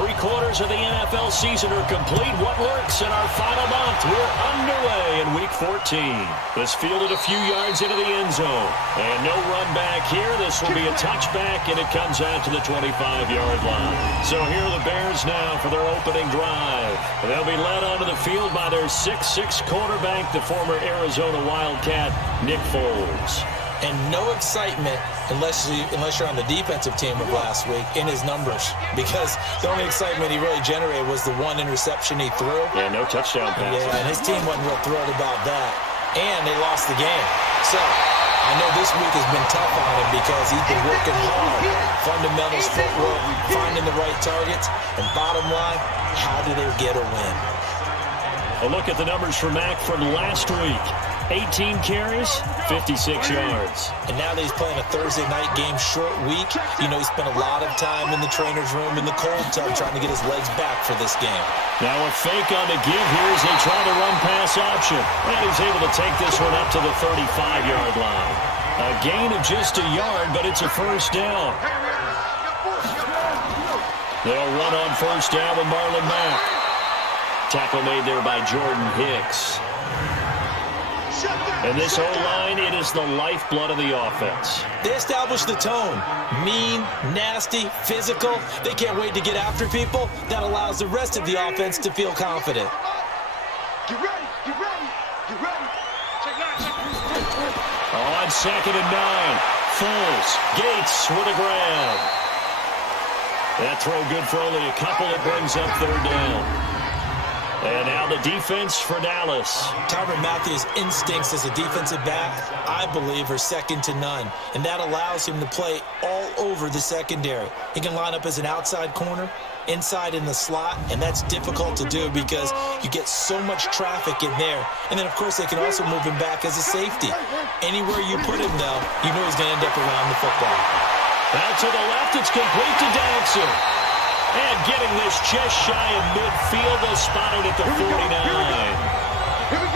3/4 of the NFL season are complete. What lurks in our final month? We're underway in Week 14. This fielded a few yards into the end zone. And no run back here. This will be a touchback, and it comes out to the 25-yard line. So here are the Bears now for their opening drive. They'll be led onto the field by their 6'6" quarterback, the former Arizona Wildcat, Nick Foles. And no excitement unless you're on the defensive team of last week in his numbers, because the only excitement he really generated was the one interception he threw. Yeah, no touchdown passes. Yeah, and his team wasn't real thrilled about that. And they lost the game. So I know this week has been tough on him because he's been working hard. Fundamentals, footwork, finding the right targets. And bottom line, how do they get a win? A look at the numbers for Mac from last week. 18 carries, 56 yards. And now that he's playing a Thursday night game, short week, you know he spent a lot of time in the trainer's room in the cold tub trying to get his legs back for this game. Now a fake on the give here as they try to run pass option. And he's able to take this one up to the 35-yard line. A gain of just a yard, but it's a first down. They'll run on first down with Marlon Mack. Tackle made there by Jordan Hicks. And this O-line, it is the lifeblood of the offense. They establish the tone. Mean, nasty, physical. They can't wait to get after people. That allows the rest of the offense to feel confident. Get ready, get ready, get ready. On 2nd and 9. Foles, Gates with a grab. That throw good for only a couple. It brings up 3rd down. And now the defense for Dallas. Tyrann Mathieu's instincts as a defensive back, I believe, are second to none. And that allows him to play all over the secondary. He can line up as an outside corner, inside in the slot, and that's difficult to do because you get so much traffic in there. And then, of course, they can also move him back as a safety. Anywhere you put him, though, you know he's going to end up around the football. Out to the left, it's complete to Dodson. And getting this just shy of midfield, they'll spot it at the 49.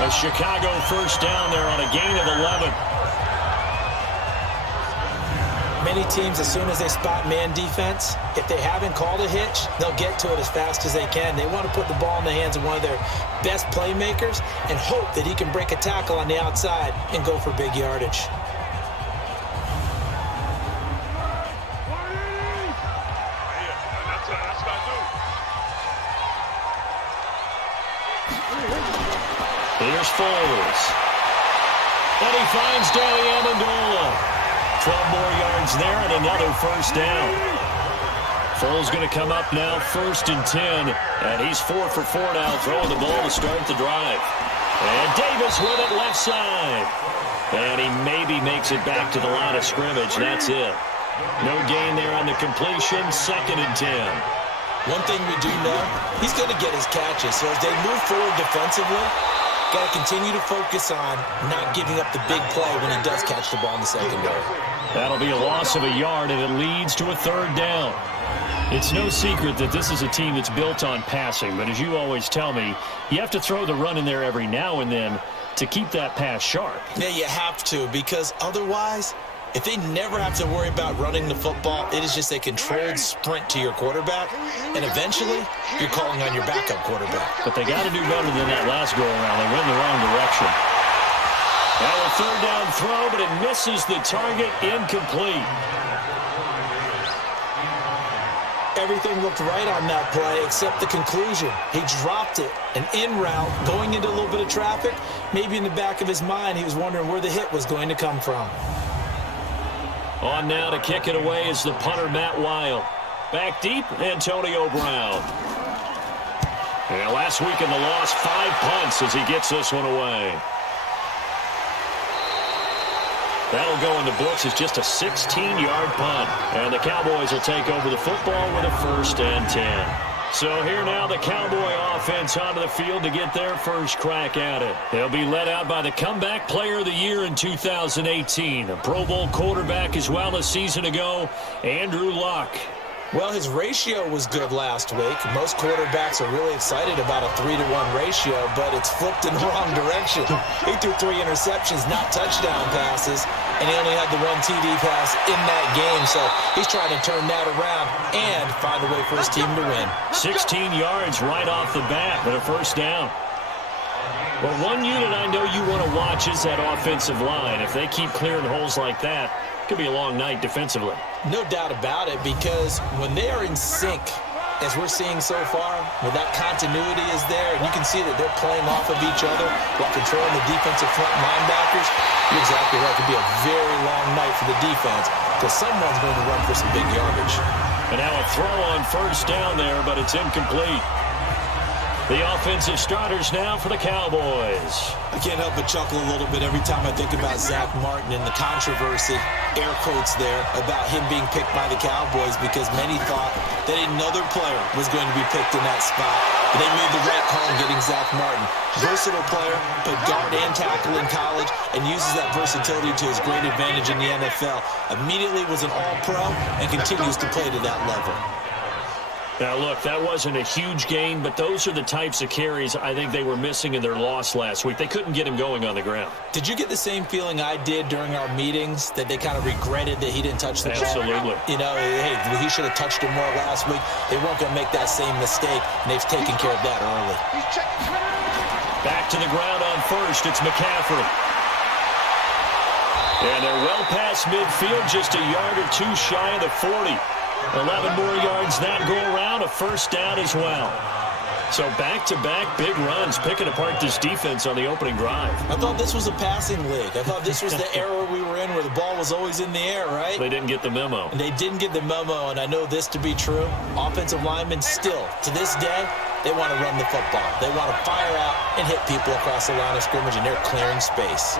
A Chicago first down there on a gain of 11. Many teams, as soon as they spot man defense, if they haven't called a hitch, they'll get to it as fast as they can. They want to put the ball in the hands of one of their best playmakers and hope that he can break a tackle on the outside and go for big yardage. Here's Foles. And he finds Danny Amendola. 12 more yards there and another first down. Foles going to come up now, 1st and 10. And he's 4 for 4 now, throwing the ball to start the drive. And Davis with it left side. And he maybe makes it back to the line of scrimmage. That's it. No gain there on the completion, 2nd and 10. One thing we do know, he's going to get his catches. So as they move forward defensively, got to continue to focus on not giving up the big play when he does catch the ball in the secondary. That'll be a loss of a yard, and it leads to a 3rd down. It's no secret that this is a team that's built on passing, but as you always tell me, you have to throw the run in there every now and then to keep that pass sharp. Yeah, you have to, because otherwise, if they never have to worry about running the football, it is just a controlled sprint to your quarterback, and eventually, you're calling on your backup quarterback. But they got to do better than that last go-around. They went in the wrong direction. Now a 3rd down throw, but it misses the target, incomplete. Everything looked right on that play except the conclusion. He dropped it, an en route, going into a little bit of traffic. Maybe in the back of his mind, he was wondering where the hit was going to come from. On now to kick it away is the punter, Matt Weil. Back deep, Antonio Brown. And last week in the loss, 5 punts as he gets this one away. That'll go in the books as just a 16-yard punt. And the Cowboys will take over the football with a 1st and 10. So here now the Cowboy offense onto the field to get their first crack at it. They'll be led out by the comeback player of the year in 2018, a Pro Bowl quarterback as well a season ago, Andrew Luck. Well, his ratio was good last week. Most quarterbacks are really excited about a 3-to-1 ratio, but it's flipped in the wrong direction. He threw 3 interceptions, not touchdown passes, and he only had the 1 TD pass in that game. So he's trying to turn that around and find a way for his team to win. 16 yards right off the bat, but a first down. Well, one unit I know you want to watch is that offensive line. If they keep clearing holes like that, it could be a long night defensively. No doubt about it, because when they are in sync, as we're seeing so far, when that continuity is there, and you can see that they're playing off of each other while controlling the defensive front linebackers, you're exactly right. It could be a very long night for the defense because someone's going to run for some big yardage. And now a throw on first down there, but it's incomplete. The offensive starters now for the Cowboys. I can't help but chuckle a little bit every time I think about Zach Martin and the controversy, air quotes there, about him being picked by the Cowboys because many thought that another player was going to be picked in that spot. But they made the right call in getting Zach Martin. Versatile player, played guard and tackle in college, and uses that versatility to his great advantage in the NFL. Immediately was an all-pro and continues to play to that level. Now, look, that wasn't a huge gain, but those are the types of carries I think they were missing in their loss last week. They couldn't get him going on the ground. Did you get the same feeling I did during our meetings, that they kind of regretted that he didn't touch the ball? Absolutely. You know, hey, he should have touched him more last week. They weren't going to make that same mistake, and they've taken care of that early. Back to the ground on first. It's McCaffrey. And they're well past midfield, just a yard or two shy of the 40. 11 more yards that go around, a first down as well. So back-to-back big runs, picking apart this defense on the opening drive. I thought this was a passing league. I thought this was the era we were in where the ball was always in the air, right? They didn't get the memo. And they didn't get the memo, and I know this to be true. Offensive linemen still, to this day, they want to run the football. They want to fire out and hit people across the line of scrimmage, and they're clearing space.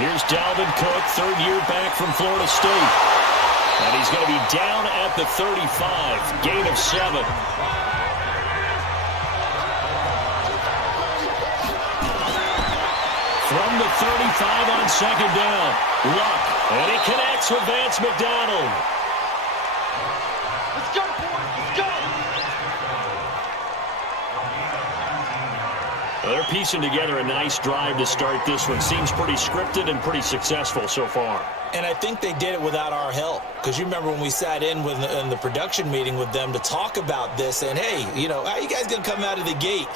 Here's Dalvin Cook, third year back from Florida State. And he's going to be down at the 35, gain of 7. From the 35 on second down, Luck, and he connects with Vance McDonald. Let's go, boys, let's go! Well, they're piecing together a nice drive to start this one. Seems pretty scripted and pretty successful so far. And I think they did it without our help. Because you remember when we sat in the production meeting with them to talk about this, and hey, you know, how are you guys going to come out of the gate?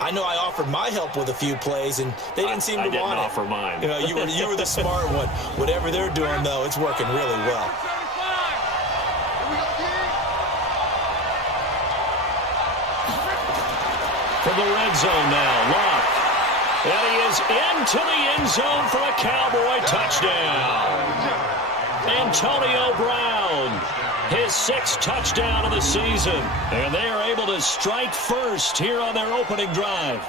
I know I offered my help with a few plays, and they didn't seem to want it. I didn't offer mine. You know, you were the smart one. Whatever they're doing, though, it's working really well. From the red zone now, Luck. And he is into the end zone for a Cowboy touchdown. Antonio Brown, his 6th touchdown of the season. And they are able to strike first here on their opening drive.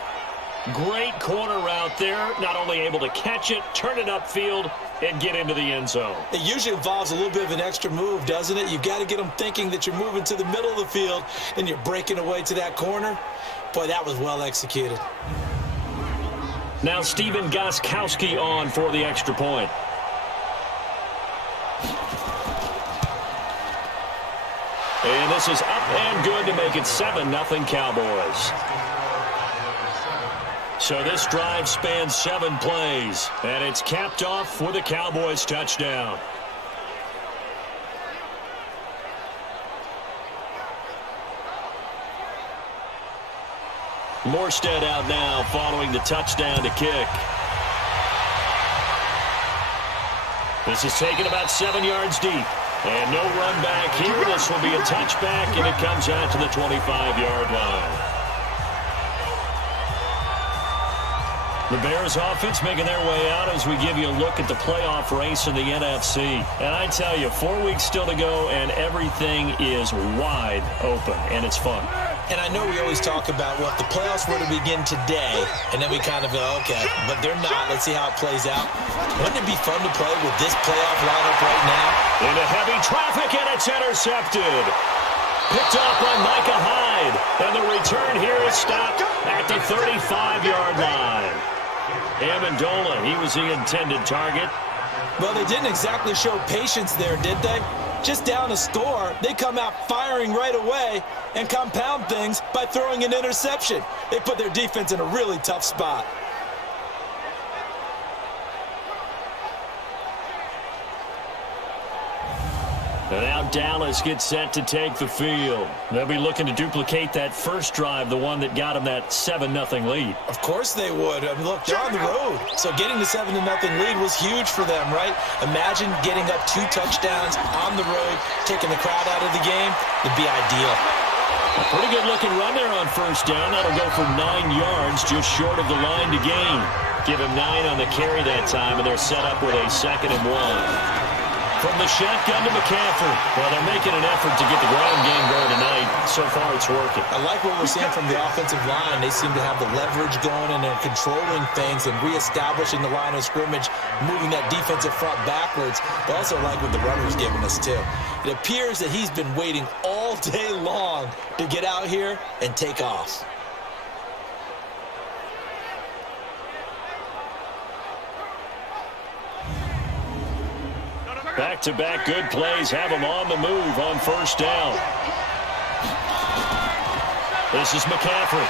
Great corner route there. Not only able to catch it, turn it upfield, and get into the end zone. It usually involves a little bit of an extra move, doesn't it? You've got to get them thinking that you're moving to the middle of the field and you're breaking away to that corner. Boy, that was well executed. Now Stephen Gostkowski on for the extra point. And this is up and good to make it 7-0 Cowboys. So this drive spans 7 plays, and it's capped off with a Cowboys touchdown. Morstead out now following the touchdown to kick. This is taken about 7 yards deep. And no run back here. This will be a touchback, and it comes out to the 25-yard line. The Bears offense making their way out as we give you a look at the playoff race in the NFC. And I tell you, 4 weeks still to go, and everything is wide open, and it's fun. And I know we always talk about, well, if the playoffs were to begin today, and then we kind of go, okay, but they're not. Let's see how it plays out. Wouldn't it be fun to play with this playoff lineup right now? Into heavy traffic, and it's intercepted. Picked off by Micah Hyde. And the return here is stopped at the 35-yard line. Amendola, he was the intended target. Well, they didn't exactly show patience there, did they? just down a score, they come out firing right away and compound things by throwing an interception. They put their defense in a really tough spot. And now Dallas gets set to take the field. They'll be looking to duplicate that first drive, the one that got them that 7-0 lead. Of course they would. I mean, look, they're on the road. So getting the 7-0 lead was huge for them, right? Imagine getting up 2 touchdowns on the road, taking the crowd out of the game. It'd be ideal. A pretty good-looking run there on first down. That'll go for 9 yards, just short of the line to gain. Give him 9 on the carry that time, and they're set up with a 2nd and 1. From the shotgun to McCaffrey. Well, they're making an effort to get the ground game going tonight. So far, it's working. I like what we're seeing from the offensive line. They seem to have the leverage going, and they're controlling things and reestablishing the line of scrimmage, moving that defensive front backwards. But also like what the runner's giving us, too. It appears that he's been waiting all day long to get out here and take off. Back-to-back good plays have him on the move on first down. This is McCaffrey.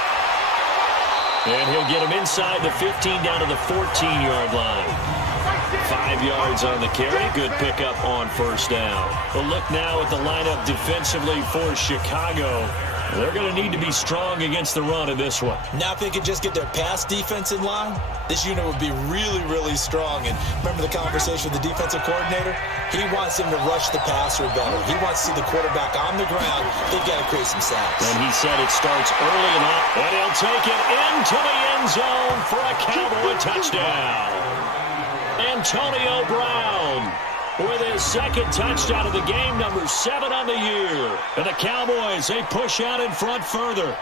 And he'll get him inside the 15 down to the 14-yard line. 5 yards on the carry. Good pickup on first down. But look now at the lineup defensively for Chicago. They're going to need to be strong against the run in this one. Now if they could just get their pass defense in line, this unit would be really, really strong. And remember the conversation with the defensive coordinator? He wants him to rush the passer better. He wants to see the quarterback on the ground. They've got to create some sacks. And he said it starts early and often. And he'll take it into the end zone for a Cowboy touchdown. Antonio Brown with his 2nd touchdown of the game, number 7 on the year. And the Cowboys, they push out in front further.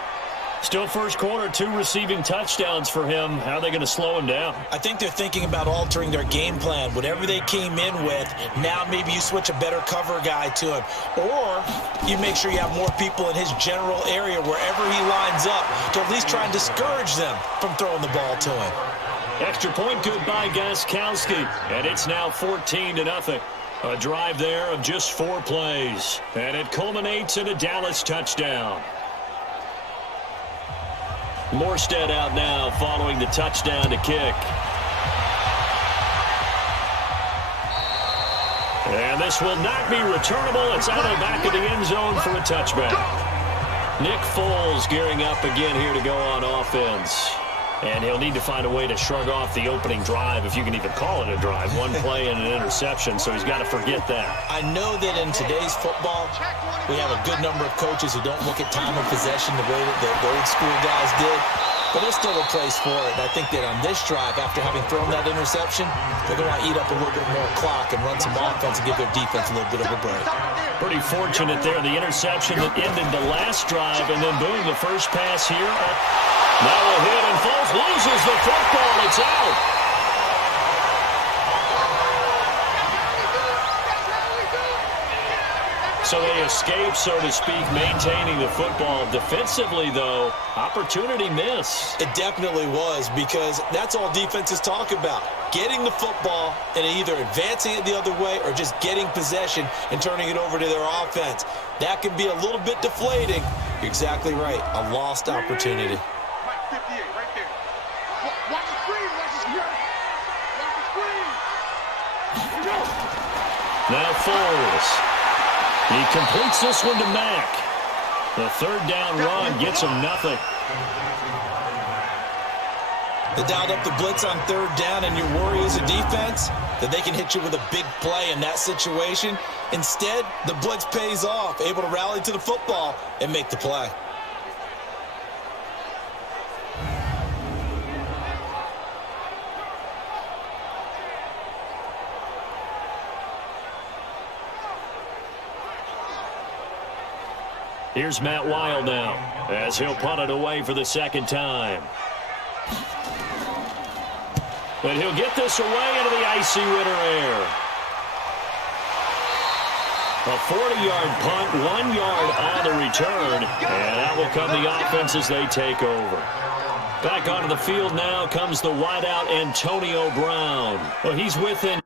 Still first quarter, 2 receiving touchdowns for him. How are they going to slow him down? I think they're thinking about altering their game plan. Whatever they came in with, now maybe you switch a better cover guy to him. Or you make sure you have more people in his general area wherever he lines up to at least try and discourage them from throwing the ball to him. Extra point good by Gostkowski. And it's now 14-0. A drive there of just 4 plays. And it culminates in a Dallas touchdown. Morstead out now following the touchdown to kick. And this will not be returnable. It's out of the back of the end zone for a touchback. Nick Foles gearing up again here to go on offense. And he'll need to find a way to shrug off the opening drive, if you can even call it a drive. 1 play and an interception, so he's got to forget that. I know that in today's football, we have a good number of coaches who don't look at time of possession the way that the old school guys did. But there's still a place for it. And I think that on this drive, after having thrown that interception, they're going to eat up a little bit more clock and run some offense and give their defense a little bit of a break. Pretty fortunate there. The interception that ended the last drive, and then boom, the first pass here. That will hit, and Foles loses the football. It's out. So they escape, so to speak, maintaining the football. Defensively, though, opportunity miss. It definitely was, because that's all defenses talk about. Getting the football and either advancing it the other way or just getting possession and turning it over to their offense. That can be a little bit deflating. You're exactly right. A lost opportunity. Mike 58, right there. Watch the screen, watch the screen. Watch the screen. Here we go. Now Foles. He completes this one to Mack. The 3rd down run gets him nothing. They dialed up the blitz on 3rd down, and your worry as a defense that they can hit you with a big play in that situation. Instead, the blitz pays off, able to rally to the football and make the play. Here's Matt Weil now, as he'll punt it away for the 2nd time. And he'll get this away into the icy winter air. A 40-yard punt, 1 yard on the return, and that will come the offense as they take over. Back onto the field now comes the wideout Antonio Brown. Well, he's within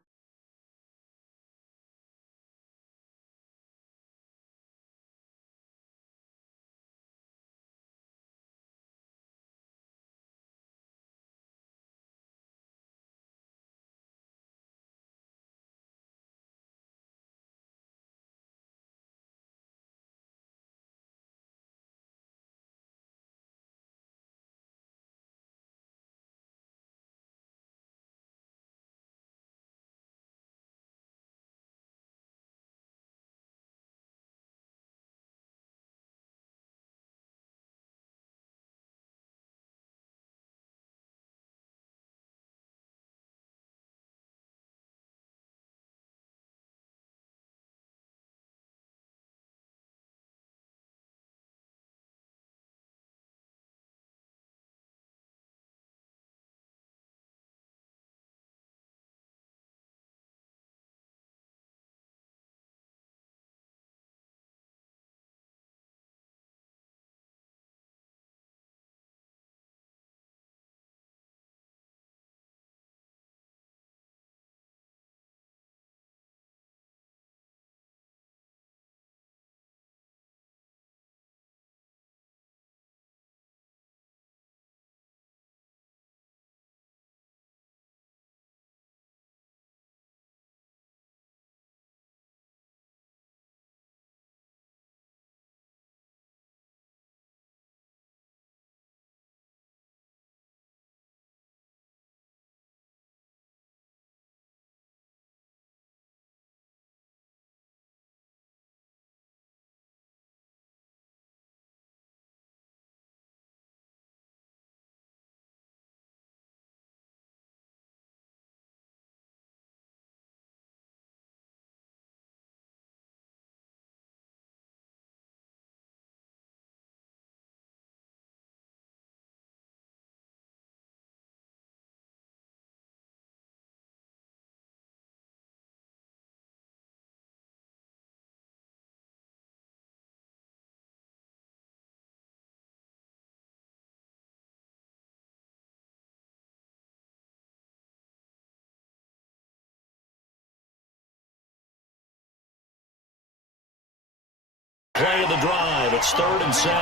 play of the drive. It's 3rd and 7.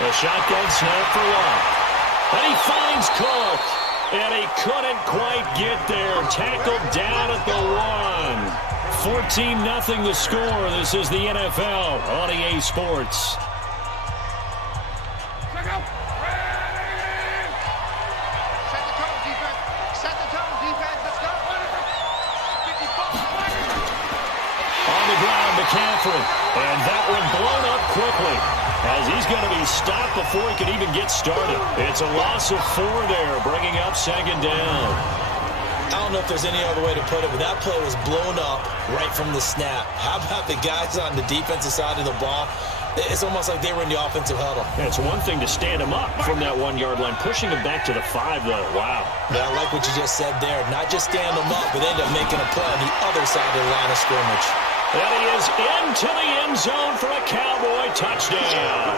A shotgun snap for Luck. And he finds Cook. And he couldn't quite get there. Tackled down at the 1. 14-0 the score. This is the NFL on EA Sports. McCaffrey, and that one blown up quickly as he's going to be stopped before he can even get started. It's a loss of 4 there, bringing up 2nd down. I don't know if there's any other way to put it, but that play was blown up right from the snap. How about the guys on the defensive side of the ball? It's almost like they were in the offensive huddle. Yeah, it's one thing to stand him up from that 1-yard line. Pushing him back to the 5, though. Wow. Yeah, I like what you just said there. Not just stand him up, but end up making a play on the other side of the line of scrimmage. And he is into the end zone for a Cowboy touchdown.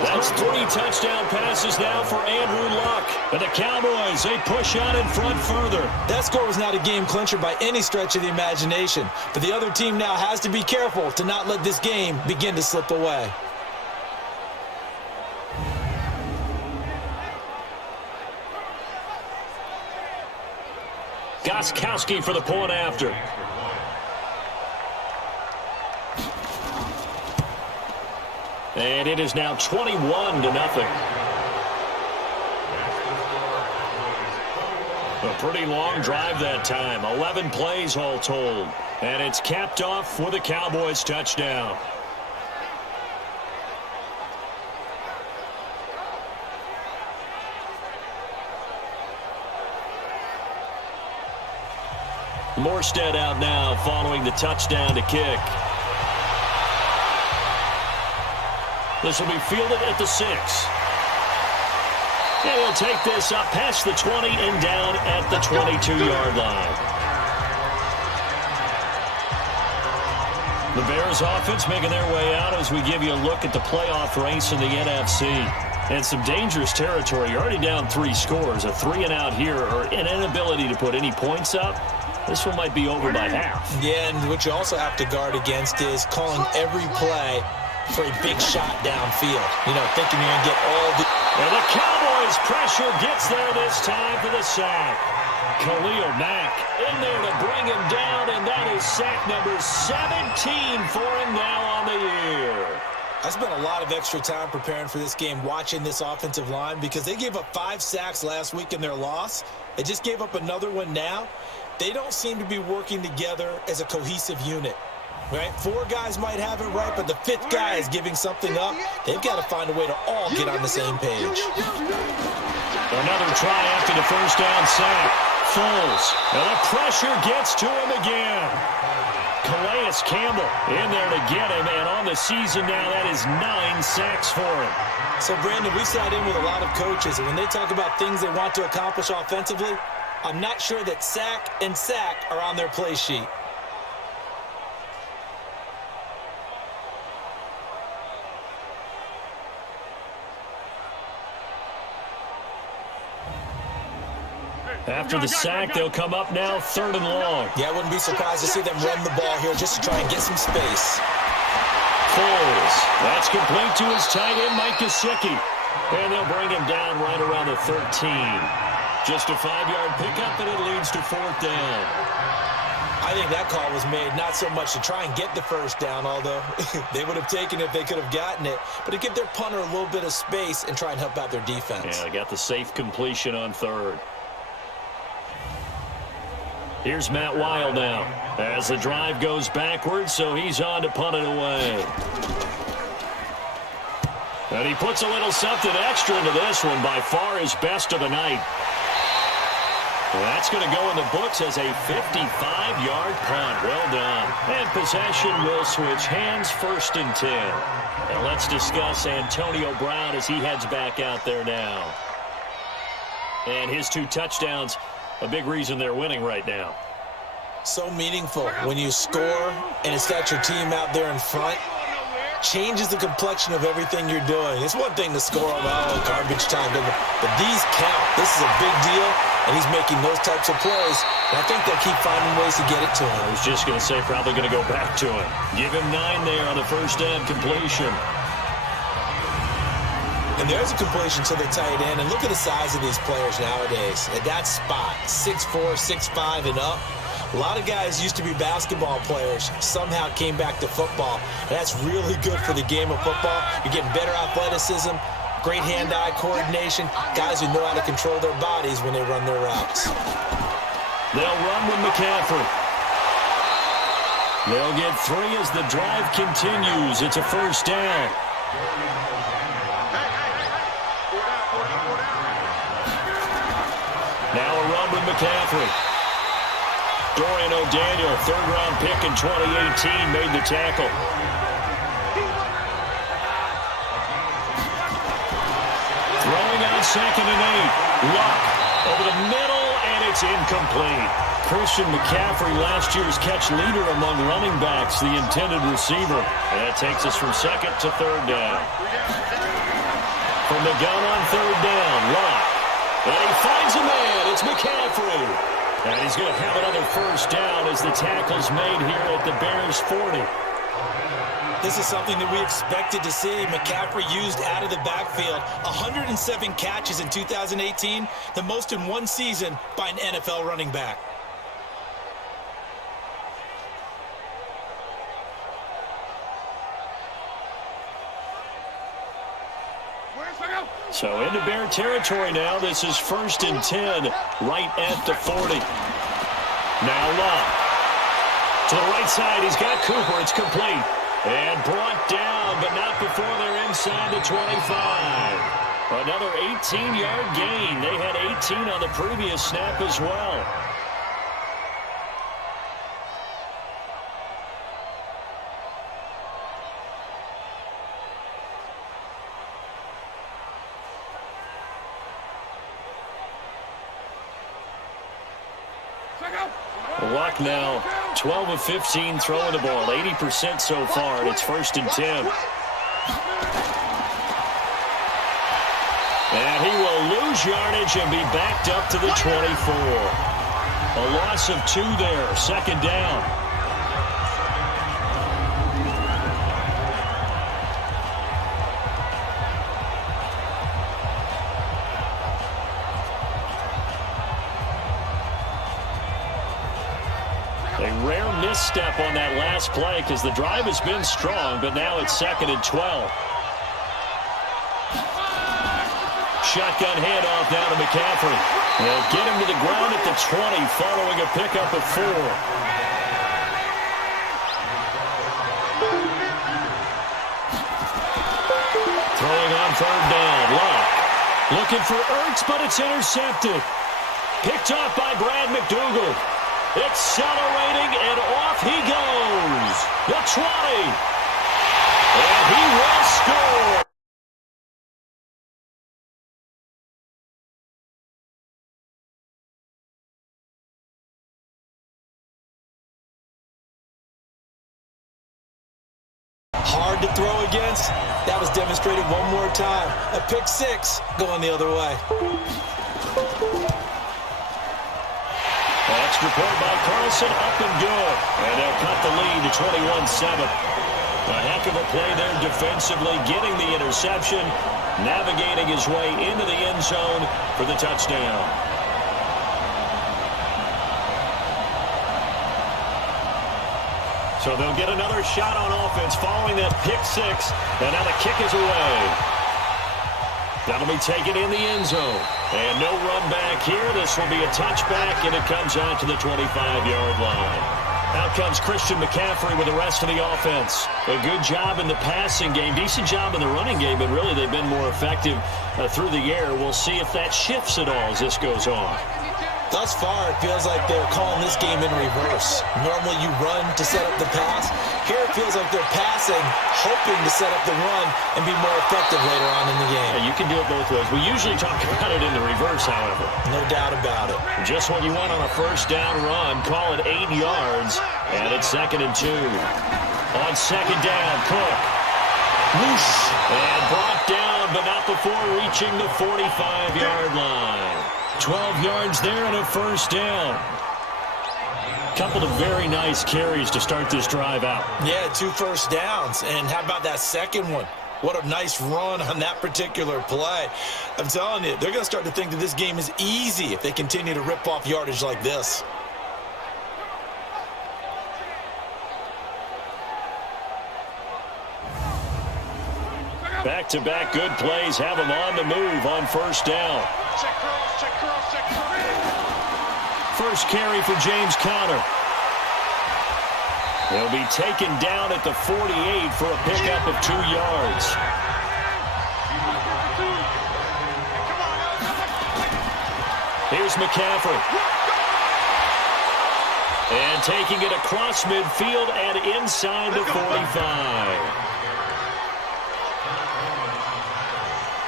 That's 3 touchdown passes now for Andrew Luck. And the Cowboys, they push out in front further. That score was not a game clincher by any stretch of the imagination. But the other team now has to be careful to not let this game begin to slip away. Gostkowski for the point after. And it is now 21-0. A pretty long drive that time. 11 plays all told. And it's capped off with a Cowboys touchdown. Morstead out now following the touchdown to kick. This will be fielded at the 6. And he'll take this up past the 20 and down at the 22-yard line. The Bears offense making their way out as we give you a look at the playoff race in the NFC. And some dangerous territory. You're already down 3 scores. A 3-and-out here or an inability to put any points up. This one might be over by half. Yeah, and what you also have to guard against is calling every play for a big shot downfield. You know, thinking you're going to get all the... And the Cowboys pressure gets there this time for the sack. Khalil Mack in there to bring him down, and that is sack number 17 for him now on the year. I spent a lot of extra time preparing for this game, watching this offensive line, because they gave up 5 sacks last week in their loss. They just gave up another one now. They don't seem to be working together as a cohesive unit. Right? 4 guys might have it right, but the 5th guy is giving something up. They've got to find a way to all get on the same page. Another try after the first down sack. Foles. And the pressure gets to him again. Calais Campbell in there to get him, and on the season now, that is 9 sacks for him. So, Brandon, we've sat in with a lot of coaches, and when they talk about things they want to accomplish offensively, I'm not sure that sack and sack are on their play sheet. After the sack, they'll come up now 3rd and long. Yeah, I wouldn't be surprised to see them run the ball here just to try and get some space. Foles. That's complete to his tight end, Mike Gesicki. And they'll bring him down right around the 13. Just a 5-yard pickup, and it leads to 4th down. I think that call was made not so much to try and get the first down, although they would have taken it if they could have gotten it, but to give their punter a little bit of space and try and help out their defense. Yeah, they got the safe completion on 3rd. Here's Matt Weil now as the drive goes backwards, so he's on to punt it away. And he puts a little something extra into this one, by far his best of the night. Well, that's going to go in the books as a 55-yard punt. Well done. And possession will switch hands, 1st and 10. And let's discuss Antonio Brown as he heads back out there now. And his 2 touchdowns, a big reason they're winning right now. So meaningful when you score and it's got your team out there in front. Changes the complexion of everything you're doing. It's one thing to score on garbage time, but these count. This is a big deal, and he's making those types of plays. And I think they'll keep finding ways to get it to him. I was just going to say probably going to go back to him. Give him 9 there on the first down completion. And there's a completion to the tight end. And look at the size of these players nowadays. At that spot, 6'4", 6'5", and up. A lot of guys used to be basketball players, somehow came back to football. And that's really good for the game of football. You're getting better athleticism, great hand-eye coordination, guys who know how to control their bodies when they run their routes. They'll run with McCaffrey. They'll get 3 as the drive continues. It's a first down. Now a run with McCaffrey. Dorian O'Daniel, third-round pick in 2018, made the tackle. Throwing on 2nd and 8. Luck over the middle, and it's incomplete. Christian McCaffrey, last year's catch leader among running backs, the intended receiver. And that takes us from 2nd to 3rd down. From the gun on 3rd down, Luck. And he finds a man. It's McCaffrey. And he's going to have another first down as the tackle's made here at the Bears' 40. This is something that we expected to see. McCaffrey used out of the backfield. 107 catches in 2018, the most in one season by an NFL running back. So into Bear territory now. This is 1st and 10, right at the 40. Now Luck. To the right side, he's got Cooper. It's complete. And brought down, but not before they're inside the 25. Another 18-yard gain. They had 18 on the previous snap as well. Luck now, 12 of 15 throwing the ball, 80% so far, and it's 1st and 10. And he will lose yardage and be backed up to the 24. A loss of 2 there, 2nd down. A rare misstep on that last play because the drive has been strong, but now it's 2nd and 12. Shotgun handoff now to McCaffrey. They'll get him to the ground at the 20 following a pickup of 4. Throwing on 3rd down. Luck looking for Ertz, but it's intercepted. Picked off by Brad McDougal. Accelerating, and off he goes. The 20. And he will score. Hard to throw against. That was demonstrated one more time. A pick 6 going the other way. Extra point by Carlson, up and good. And they'll cut the lead to 21-7. A heck of a play there defensively, getting the interception, navigating his way into the end zone for the touchdown. So they'll get another shot on offense following that pick 6. And now the kick is away. That'll be taken in the end zone. And no run back here. This will be a touchback, and it comes out to the 25-yard line. Out comes Christian McCaffrey with the rest of the offense. A good job in the passing game, decent job in the running game, but really they've been more effective through the air. We'll see if that shifts at all as this goes on. Thus far, it feels like they're calling this game in reverse. Normally you run to set up the pass. Here it feels like they're passing, hoping to set up the run and be more effective later on in the game. Yeah, you can do it both ways. We usually talk about it in the reverse, however. No doubt about it. Just what you want on a first down run. Call it 8 yards, and it's 2nd and 2. On 2nd down, Cook. Whoosh! And brought down, but not before reaching the 45-yard line. 12 yards there and a first down. Couple of very nice carries to start this drive out. Yeah, 2 first downs. And how about that second one? What a nice run on that particular play. I'm telling you, they're going to start to think that this game is easy if they continue to rip off yardage like this. Back-to-back good plays have them on the move on first down. Check cross, check cross, check cross. First carry for James Conner. He'll be taken down at the 48 for a pickup of 2 yards. Here's McCaffrey. And taking it across midfield and inside the 45.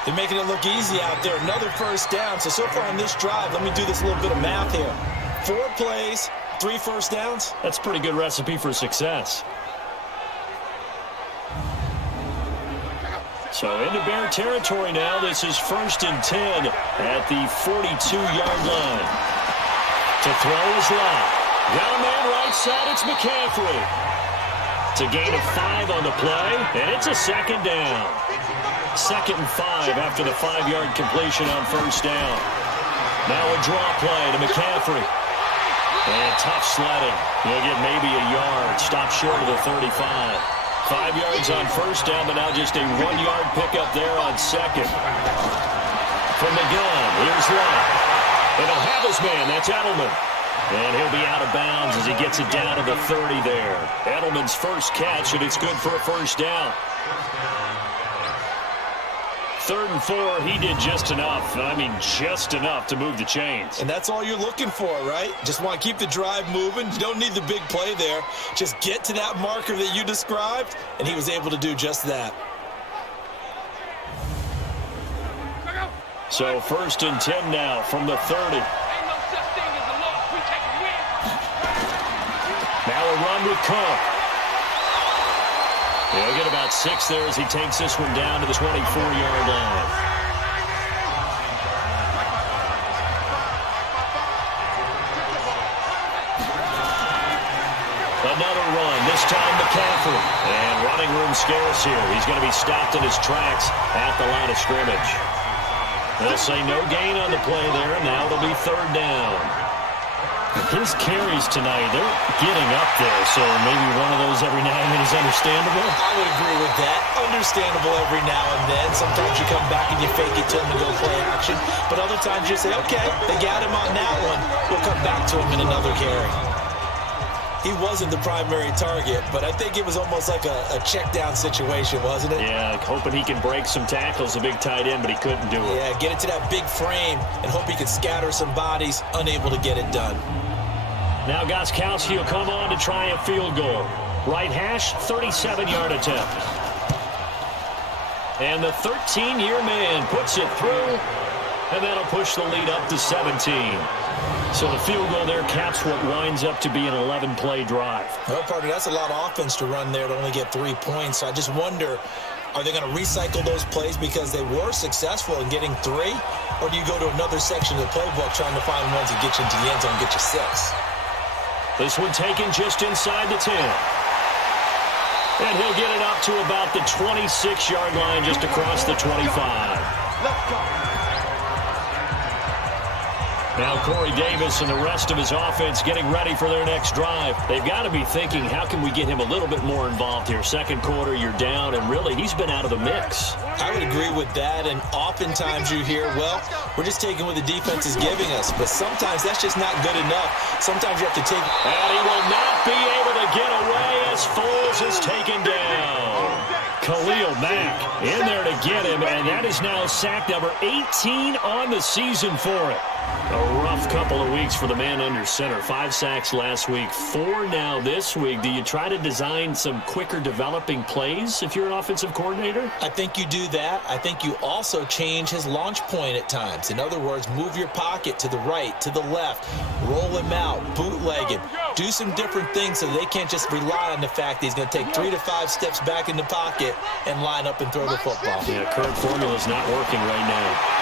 They're making it look easy out there. Another first down. So far on this drive, let me do this little bit of math here. 4 plays, 3 first downs. That's a pretty good recipe for success. So into Bear territory now. This is 1st and 10 at the 42-yard line. To throw is Lott. Got a man right side. It's McCaffrey. It's a gain of 5 on the play, and it's a second down. 2nd and 5 after the 5-yard completion on first down. Now a draw play to McCaffrey. And tough sledding. He'll get maybe a yard. Stop short of the 35. 5 yards on first down, but now just a 1-yard pickup there on second. From the gun, here's Lott. And he'll have his man. That's Edelman. And he'll be out of bounds as he gets it down to the 30 there. Edelman's first catch, and it's good for a first down. 3rd and 4, he did just enough. I mean, just enough to move the chains. And that's all you're looking for, right? Just want to keep the drive moving. You don't need the big play there. Just get to that marker that you described, and he was able to do just that. So 1st and 10 now from the 30. Now a run with Cook. He'll get about 6 there as he takes this one down to the 24-yard line. Another run, this time McCaffrey. And running room scarce here. He's going to be stopped in his tracks at the line of scrimmage. They'll say no gain on the play there, and now it'll be 3rd down. His carries tonight, they're getting up there, so maybe one of those every now and then is understandable. I would agree with that. Understandable every now and then. Sometimes you come back and you fake it to him and go play action. But other times you say, okay, they got him on that one. We'll come back to him in another carry. He wasn't the primary target, but I think it was almost like a check-down situation, wasn't it? Yeah, hoping he can break some tackles, a big tight end, but he couldn't do it. Yeah, get it to that big frame and hope he can scatter some bodies, unable to get it done. Now Gostkowski will come on to try a field goal. Right hash, 37-yard attempt. And the 13-year man puts it through, and that'll push the lead up to 17. So the field goal there caps what winds up to be an 11-play drive. Well, partner, that's a lot of offense to run there to only get 3 points. So I just wonder, are they going to recycle those plays because they were successful in getting 3? Or do you go to another section of the playbook trying to find ones that get you into the end zone and get you 6? This one taken just inside the 10. And he'll get it up to about the 26-yard line just across the 25. Let's go. Now Corey Davis and the rest of his offense getting ready for their next drive. They've got to be thinking, how can we get him a little bit more involved here? Second quarter, you're down, and really, he's been out of the mix. I would agree with that, and oftentimes you hear, well, we're just taking what the defense is giving us, but sometimes that's just not good enough. Sometimes you have to take... And he will not be able to get away as Foles is taken down. Khalil Mack in there to get him, and that is now sack number 18 on the season for it. A rough couple of weeks for the man under center. 5 sacks last week, 4 now this week. Do you try to design some quicker developing plays if you're an offensive coordinator? I think you do that. I think you also change his launch point at times. In other words, move your pocket to the right, to the left, roll him out, bootleg him. Do some different things so they can't just rely on the fact that he's going to take 3 to 5 steps back in the pocket and line up and throw the football. Yeah, current formula is not working right now.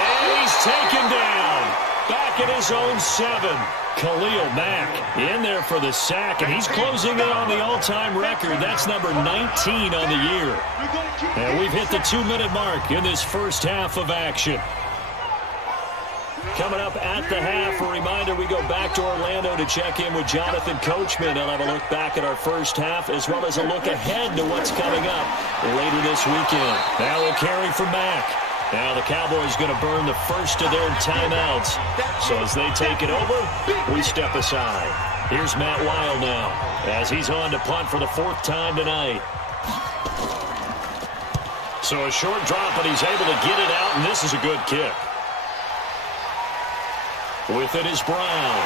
And he's taken down. Back at his own 7. Khalil Mack in there for the sack, and he's closing in on the all-time record. That's number 19 on the year. And we've hit the 2-minute mark in this first half of action. Coming up at the half, a reminder, we go back to Orlando to check in with Jonathan Coachman. He'll have a look back at our first half as well as a look ahead to what's coming up later this weekend. Now we'll carry from Mack. Now the Cowboys going to burn the first of their timeouts. So as they take it over, we step aside. Here's Matt Weil now as he's on to punt for the 4th time tonight. So a short drop, but he's able to get it out, and this is a good kick. With it is Brown.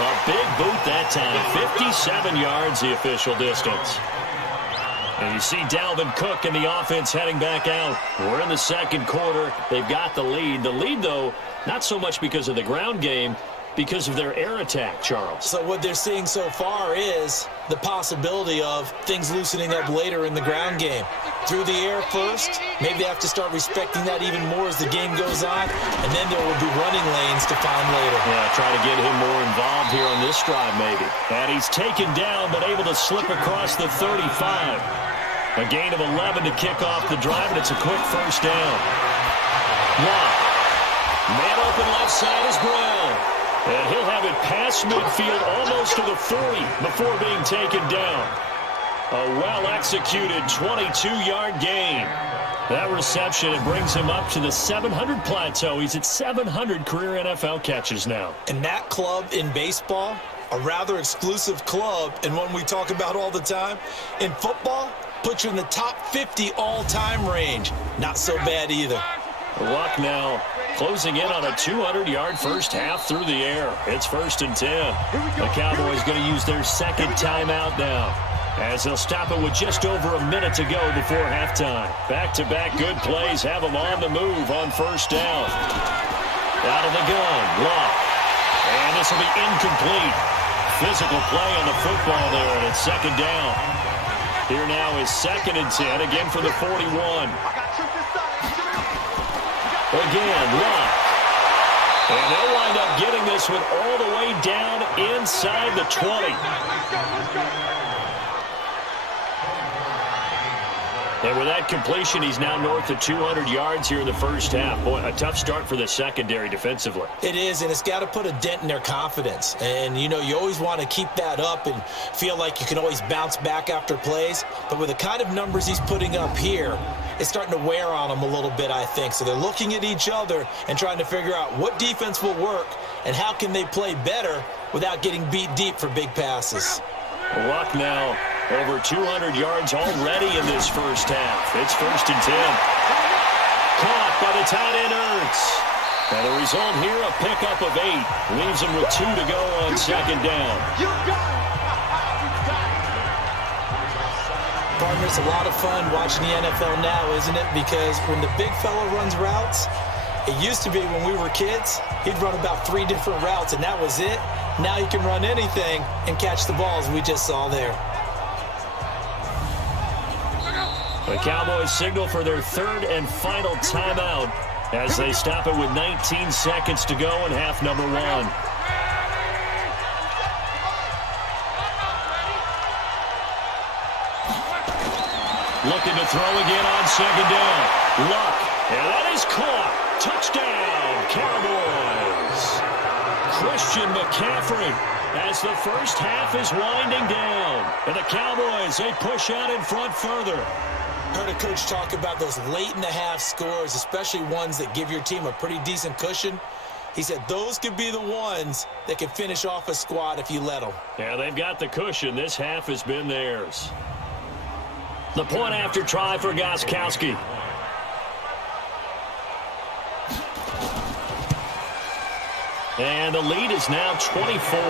A big boot that time. 57 yards the official distance. And you see Dalvin Cook and the offense heading back out. We're in the second quarter. They've got the lead. The lead, though, not so much because of the ground game, because of their air attack, Charles. So what they're seeing so far is the possibility of things loosening up later in the ground game. Through the air first, maybe they have to start respecting that even more as the game goes on, and then there will be running lanes to find later. Yeah, try to get him more involved here on this drive maybe. And he's taken down but able to slip across the 35. A gain of 11 to kick off the drive, and it's a quick first down. Man open left side is Brown. And he'll have it past midfield almost to the 40 before being taken down. A well-executed 22-yard gain. That reception, it brings him up to the 700 plateau. He's at 700 career NFL catches now. And that club in baseball, a rather exclusive club, and one we talk about all the time. In football, puts you in the top 50 all-time range. Not so bad either. Luck now closing in on a 200-yard first half through the air. It's 1st and 10. The Cowboys going to use their second timeout now, as they'll stop it with just over a minute to go before halftime. Back-to-back good plays have them on the move on first down. Out of the gun, Luck. And this will be incomplete. Physical play on the football there, and it's second down. Here now is 2nd and 10, again for the 41. Again, Luck. And they'll wind up getting this one all the way down inside the 20. And with that completion, he's now north of 200 yards here in the first half. Boy, a tough start for the secondary defensively. It is, and it's got to put a dent in their confidence. And, you know, you always want to keep that up and feel like you can always bounce back after plays. But with the kind of numbers he's putting up here, it's starting to wear on them a little bit, I think. So they're looking at each other and trying to figure out what defense will work and how can they play better without getting beat deep for big passes. Luck now over 200 yards already in this first half. It's 1st and 10. Caught by the tight end Ertz. And the result here, a pickup of 8. Leaves him with 2 to go on second down. Partner, it's a lot of fun watching the NFL now, isn't it? Because when the big fella runs routes, it used to be when we were kids, he'd run about 3 different routes, and that was it. Now he can run anything and catch the balls we just saw there. The Cowboys signal for their 3rd and final timeout as they stop it with 19 seconds to go in half number 1. Looking to throw again on second down. Luck, and that is caught. Touchdown, Cowboys. Christian McCaffrey as the first half is winding down. And the Cowboys, they push out in front further. Heard a coach talk about those late-in-the-half scores, especially ones that give your team a pretty decent cushion. He said those could be the ones that can finish off a squad if you let them. Yeah, they've got the cushion. This half has been theirs. The point after try for Gostkowski. And the lead is now 24.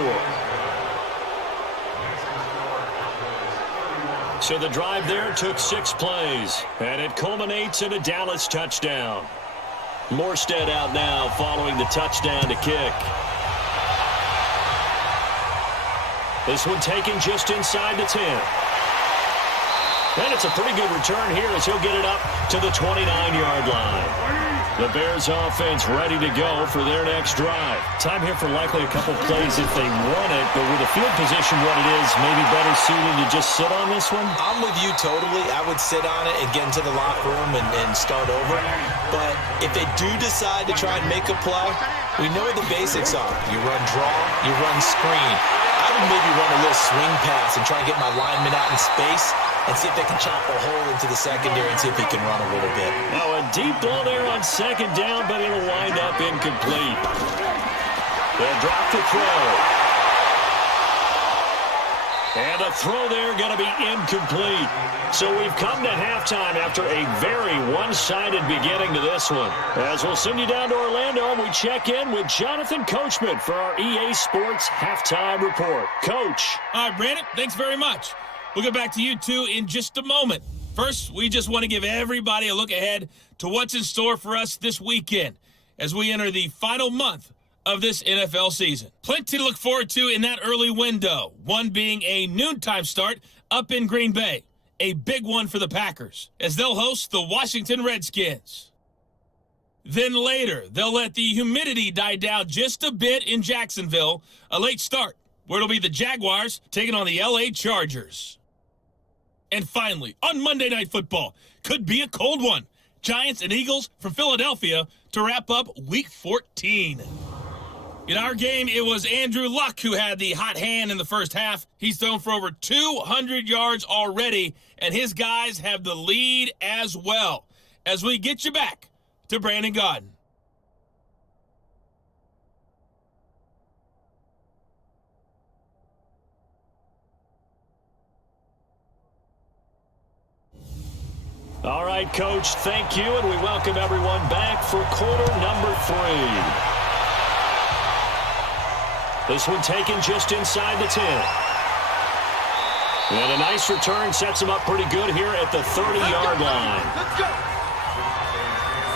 So the drive there took 6 plays, and it culminates in a Dallas touchdown. Morstead out now following the touchdown to kick. This one taken just inside the 10. And it's a pretty good return here as he'll get it up to the 29-yard line. The Bears offense ready to go for their next drive. Time here for likely a couple plays if they want it, but with the field position what it is, maybe better suited to just sit on this one? I'm with you totally. I would sit on it and get into the locker room and start over. But if they do decide to try and make a play, we know what the basics are. You run draw, you run screen. I would maybe run a little swing pass and try and get my lineman out in space and see if they can chop a hole into the secondary and see if he can run a little bit. Now a deep ball there on second down, but it'll wind up incomplete. They'll drop the throw. And the throw there going to be incomplete. So we've come to halftime after a very one-sided beginning to this one. As we'll send you down to Orlando, we check in with Jonathan Coachman for our EA Sports Halftime Report. Coach. All right, Brandon, thanks very much. We'll get back to you two in just a moment. First, we just want to give everybody a look ahead to what's in store for us this weekend as we enter the final month of this NFL season. Plenty to look forward to in that early window, one being a noontime start up in Green Bay, a big one for the Packers, as they'll host the Washington Redskins. Then later, they'll let the humidity die down just a bit in Jacksonville, a late start, where it'll be the Jaguars taking on the LA Chargers. And finally, on Monday Night Football, could be a cold one. Giants and Eagles from Philadelphia to wrap up Week 14. In our game, it was Andrew Luck who had the hot hand in the first half. He's thrown for over 200 yards already, and his guys have the lead as well. As we get you back to Brandon Gaudin. All right, Coach, thank you, and we welcome everyone back for quarter number 3. This one taken just inside the 10. And a nice return sets him up pretty good here at the 30-yard line. Let's go.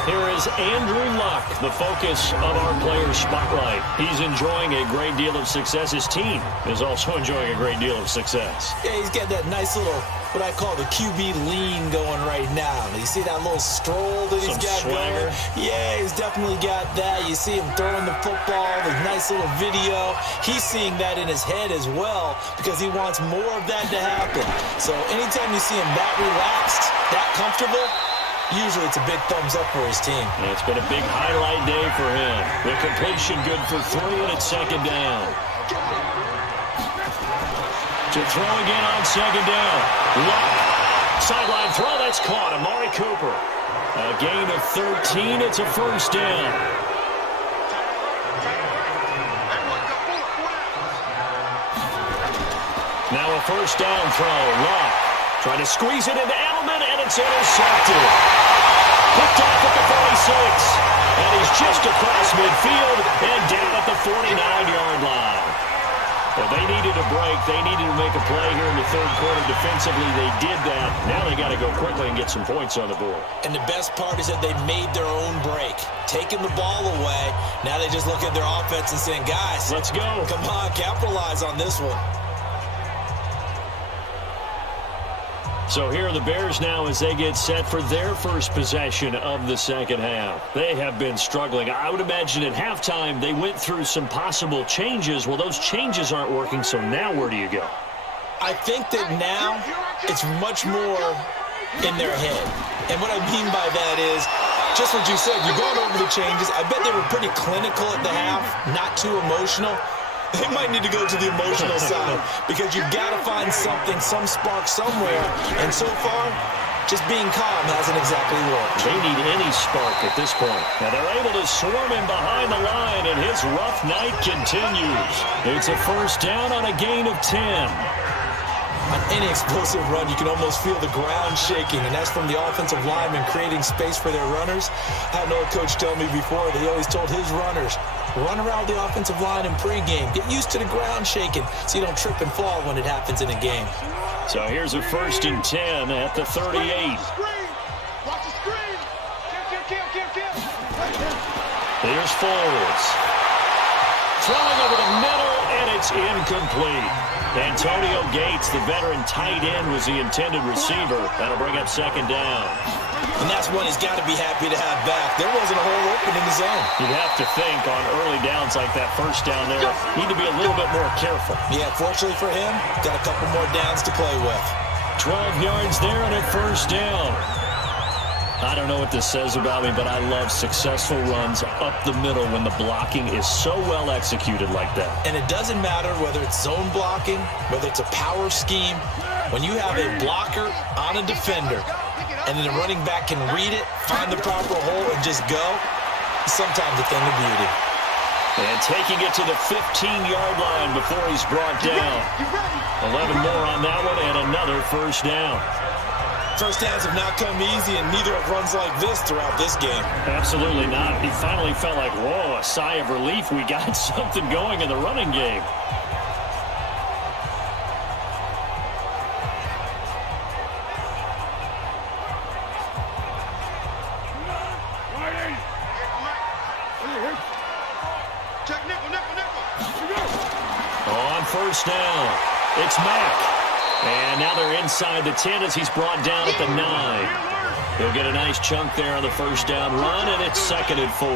Here is Andrew Luck, the focus of our players' spotlight. He's enjoying a great deal of success. His team is also enjoying a great deal of success. Yeah, he's got that nice little, what I call the QB lean going right now. You see that little stroll that he's got swagger. going? Yeah, he's definitely got that. You see him throwing the football, the nice little video. He's seeing that in his head as well because he wants more of that to happen. So anytime you see him that relaxed, that comfortable, usually it's a big thumbs up for his team. And it's been a big highlight day for him. The completion good for 3, and it's second down. To throw again on second down. Luck. Sideline throw, that's caught. Amari Cooper. A gain of 13. It's a first down. Now a first down throw. Luck trying to squeeze it into Edelman, and it's intercepted. Picked off at the 46. And he's just across midfield and down at the 49-yard line. Well, they needed a break. They needed to make a play here in the third quarter. Defensively, they did that. Now they got to go quickly and get some points on the board. And the best part is that they made their own break, taking the ball away. Now they just look at their offense and saying, guys, let's go. Come on, capitalize on this one. So here are the Bears now as they get set for their first possession of the second half. They have been struggling. I would imagine at halftime they went through some possible changes. Well, those changes aren't working, so now where do you go? I think that now it's much more in their head. And what I mean by that is just what you said. You're going over the changes. I bet they were pretty clinical at the half, not too emotional. They might need to go to the emotional side because you've got to find something, some spark somewhere. And so far, just being calm hasn't exactly worked. They need any spark at this point. Now they're able to swarm him behind the line, and his rough night continues. It's a first down on a gain of 10. On any explosive run, you can almost feel the ground shaking, and that's from the offensive linemen creating space for their runners. I had an old coach tell me before that he always told his runners, run around the offensive line in pregame. Get used to the ground shaking so you don't trip and fall when it happens in a game. So here's a first and 10 at the 38. Watch the screen. Kill. Here's Foles. Throwing over the middle, and it's incomplete. Antonio Gates, the veteran tight end, was the intended receiver. That'll bring up second down. And that's one he's got to be happy to have back. There wasn't a hole open in the zone. You'd have to think on early downs like that first down there, need to be a little bit more careful. Yeah, fortunately for him, got a couple more downs to play with. 12 yards there and a first down. I don't know what this says about me, but I love successful runs up the middle when the blocking is so well executed like that. And it doesn't matter whether it's zone blocking, whether it's a power scheme. When you have a blocker on a defender, and then the running back can read it, find the proper hole, and just go, it's sometimes a thing of beauty. And taking it to the 15-yard line before he's brought down. 11 more on that one and another first down. First downs have not come easy, and neither have runs like this throughout this game. Absolutely not. He finally felt like, whoa, a sigh of relief. We got something going in the running game. On first down, it's Mack. And now they're inside the 10 as he's brought down at the 9. He'll get a nice chunk there on the first down run, and it's 2nd and 4.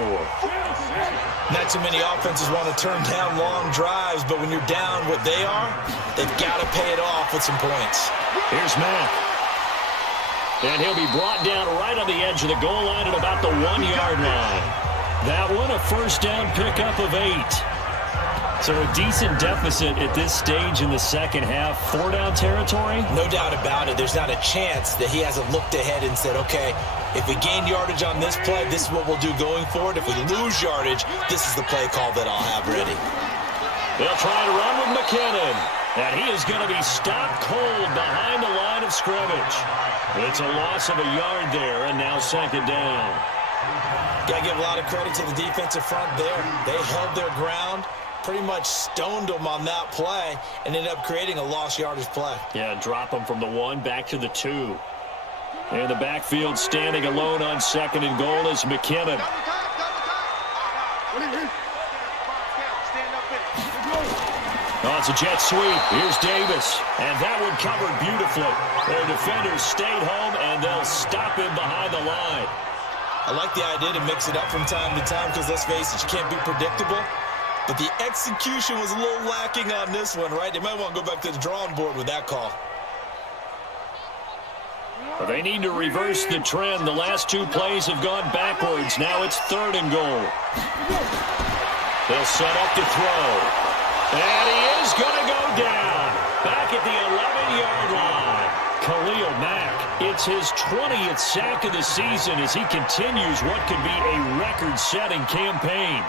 Not too many offenses want to turn down long drives, but when you're down what they are, they've got to pay it off with some points. Here's Mack. And he'll be brought down right on the edge of the goal line at about the 1-yard line. That one, a first down pickup of 8. So a decent deficit at this stage in the second half. 4-down territory? No doubt about it. There's not a chance that he hasn't looked ahead and said, okay, if we gain yardage on this play, this is what we'll do going forward. If we lose yardage, this is the play call that I'll have ready. They'll try to run with McKinnon. And he is going to be stopped cold behind the line of scrimmage. It's a loss of a yard there, and now 2nd down. Got to give a lot of credit to the defensive front there. They held their ground. Pretty much stoned them on that play and ended up creating a lost yardage play. Yeah, drop them from the 1 back to the 2. In the backfield, standing alone on 2nd and goal is McKinnon. Oh, it's a jet sweep. Here's Davis. And that one covered beautifully. Their defenders stayed home, and they'll stop him behind the line. I like the idea to mix it up from time to time because, let's face it, you can't be predictable. But the execution was a little lacking on this one, right? They might want to go back to the drawing board with that call. Well, they need to reverse the trend. The last 2 plays have gone backwards. Now it's 3rd and goal. They'll set up to throw. And he is going to go down. Back at the 11-yard line. Khalil Mack, it's his 20th sack of the season as he continues what could be a record-setting campaign.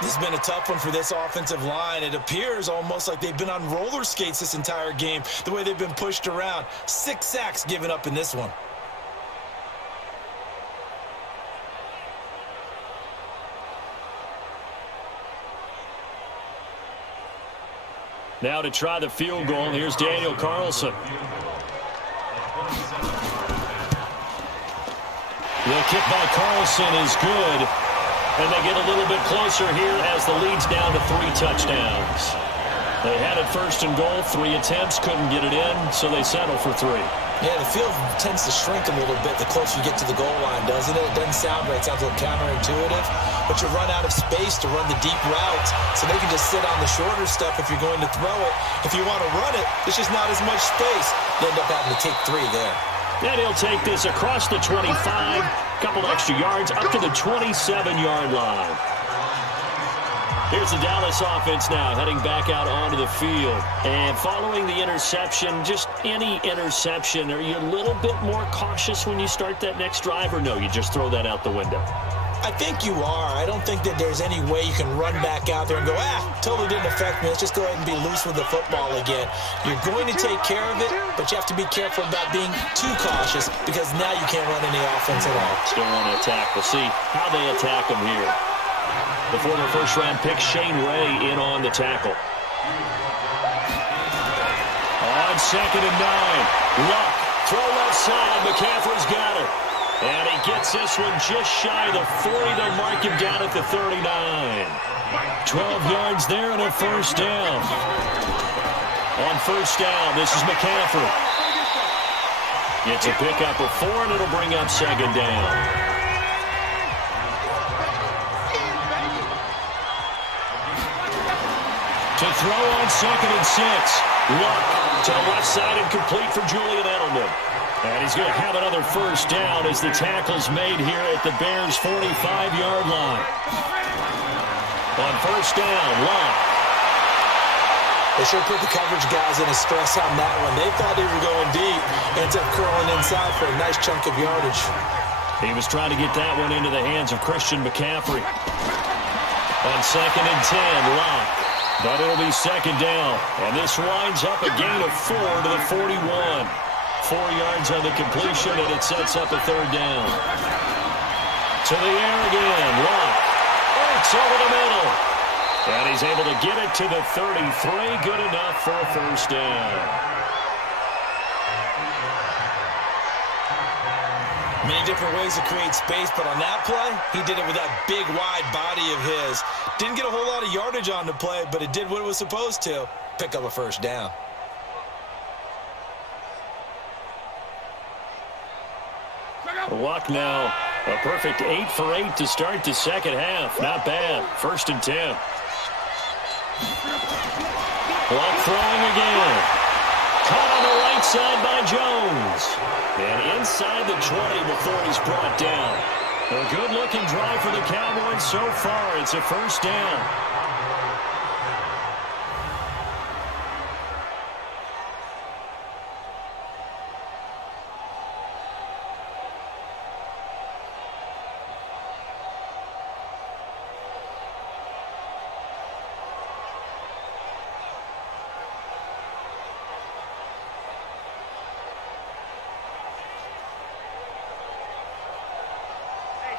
This has been a tough one for this offensive line. It appears almost like they've been on roller skates this entire game, the way they've been pushed around. 6 sacks given up in this one. Now to try the field goal, here's Daniel Carlson. The kick by Carlson is good. And they get a little bit closer here as the lead's down to 3 touchdowns. They had it 1st and goal, 3 attempts, couldn't get it in, so they settle for 3. Yeah, the field tends to shrink a little bit the closer you get to the goal line, doesn't it? It doesn't sound right. It sounds a little counterintuitive. But you run out of space to run the deep routes, so they can just sit on the shorter stuff if you're going to throw it. If you want to run it, there's just not as much space. You end up having to take 3 there. And he'll take this across the 25, couple extra yards up to the 27-yard line. Here's the Dallas offense now heading back out onto the field. And following the interception, just any interception, are you a little bit more cautious when you start that next drive, or no, you just throw that out the window? I think you are. I don't think that there's any way you can run back out there and go, totally didn't affect me. Let's just go ahead and be loose with the football again. You're going to take care of it, but you have to be careful about being too cautious because now you can't run any offense at all. Still want to attack. We'll see how they attack them here. The former first-round pick Shane Ray in on the tackle. On 2nd and 9. Luck. Throw left side. McCaffrey's got it. And he gets this one just shy of the 40. They'll mark him down at the 39. 12 yards there and a first down. On first down, this is McCaffrey. It's a pickup of 4, and it'll bring up second down. To throw on 2nd and 6. Luck to the left side and complete for Julian Edelman. And he's going to have another first down as the tackle's made here at the Bears' 45-yard line. On first down, Luck. They sure put the coverage guys in a stress on that one. They thought he was going deep. Ends up curling inside for a nice chunk of yardage. He was trying to get that one into the hands of Christian McCaffrey. On 2nd and 10, Luck. But it'll be second down. And this winds up a gain of 4 to the 41. 4 yards on the completion, and it sets up a third down. To the air again. Luck. It's over the middle. And he's able to get it to the 33. Good enough for a first down. Many different ways to create space, but on that play, he did it with that big, wide body of his. Didn't get a whole lot of yardage on the play, but it did what it was supposed to. Pick up a first down. Luck now. A perfect 8 for 8 to start the second half. Not bad. 1st and 10. Luck throwing again. Caught on the right side by Jones. And inside the 20 before he's brought down. A good-looking drive for the Cowboys so far. It's a first down.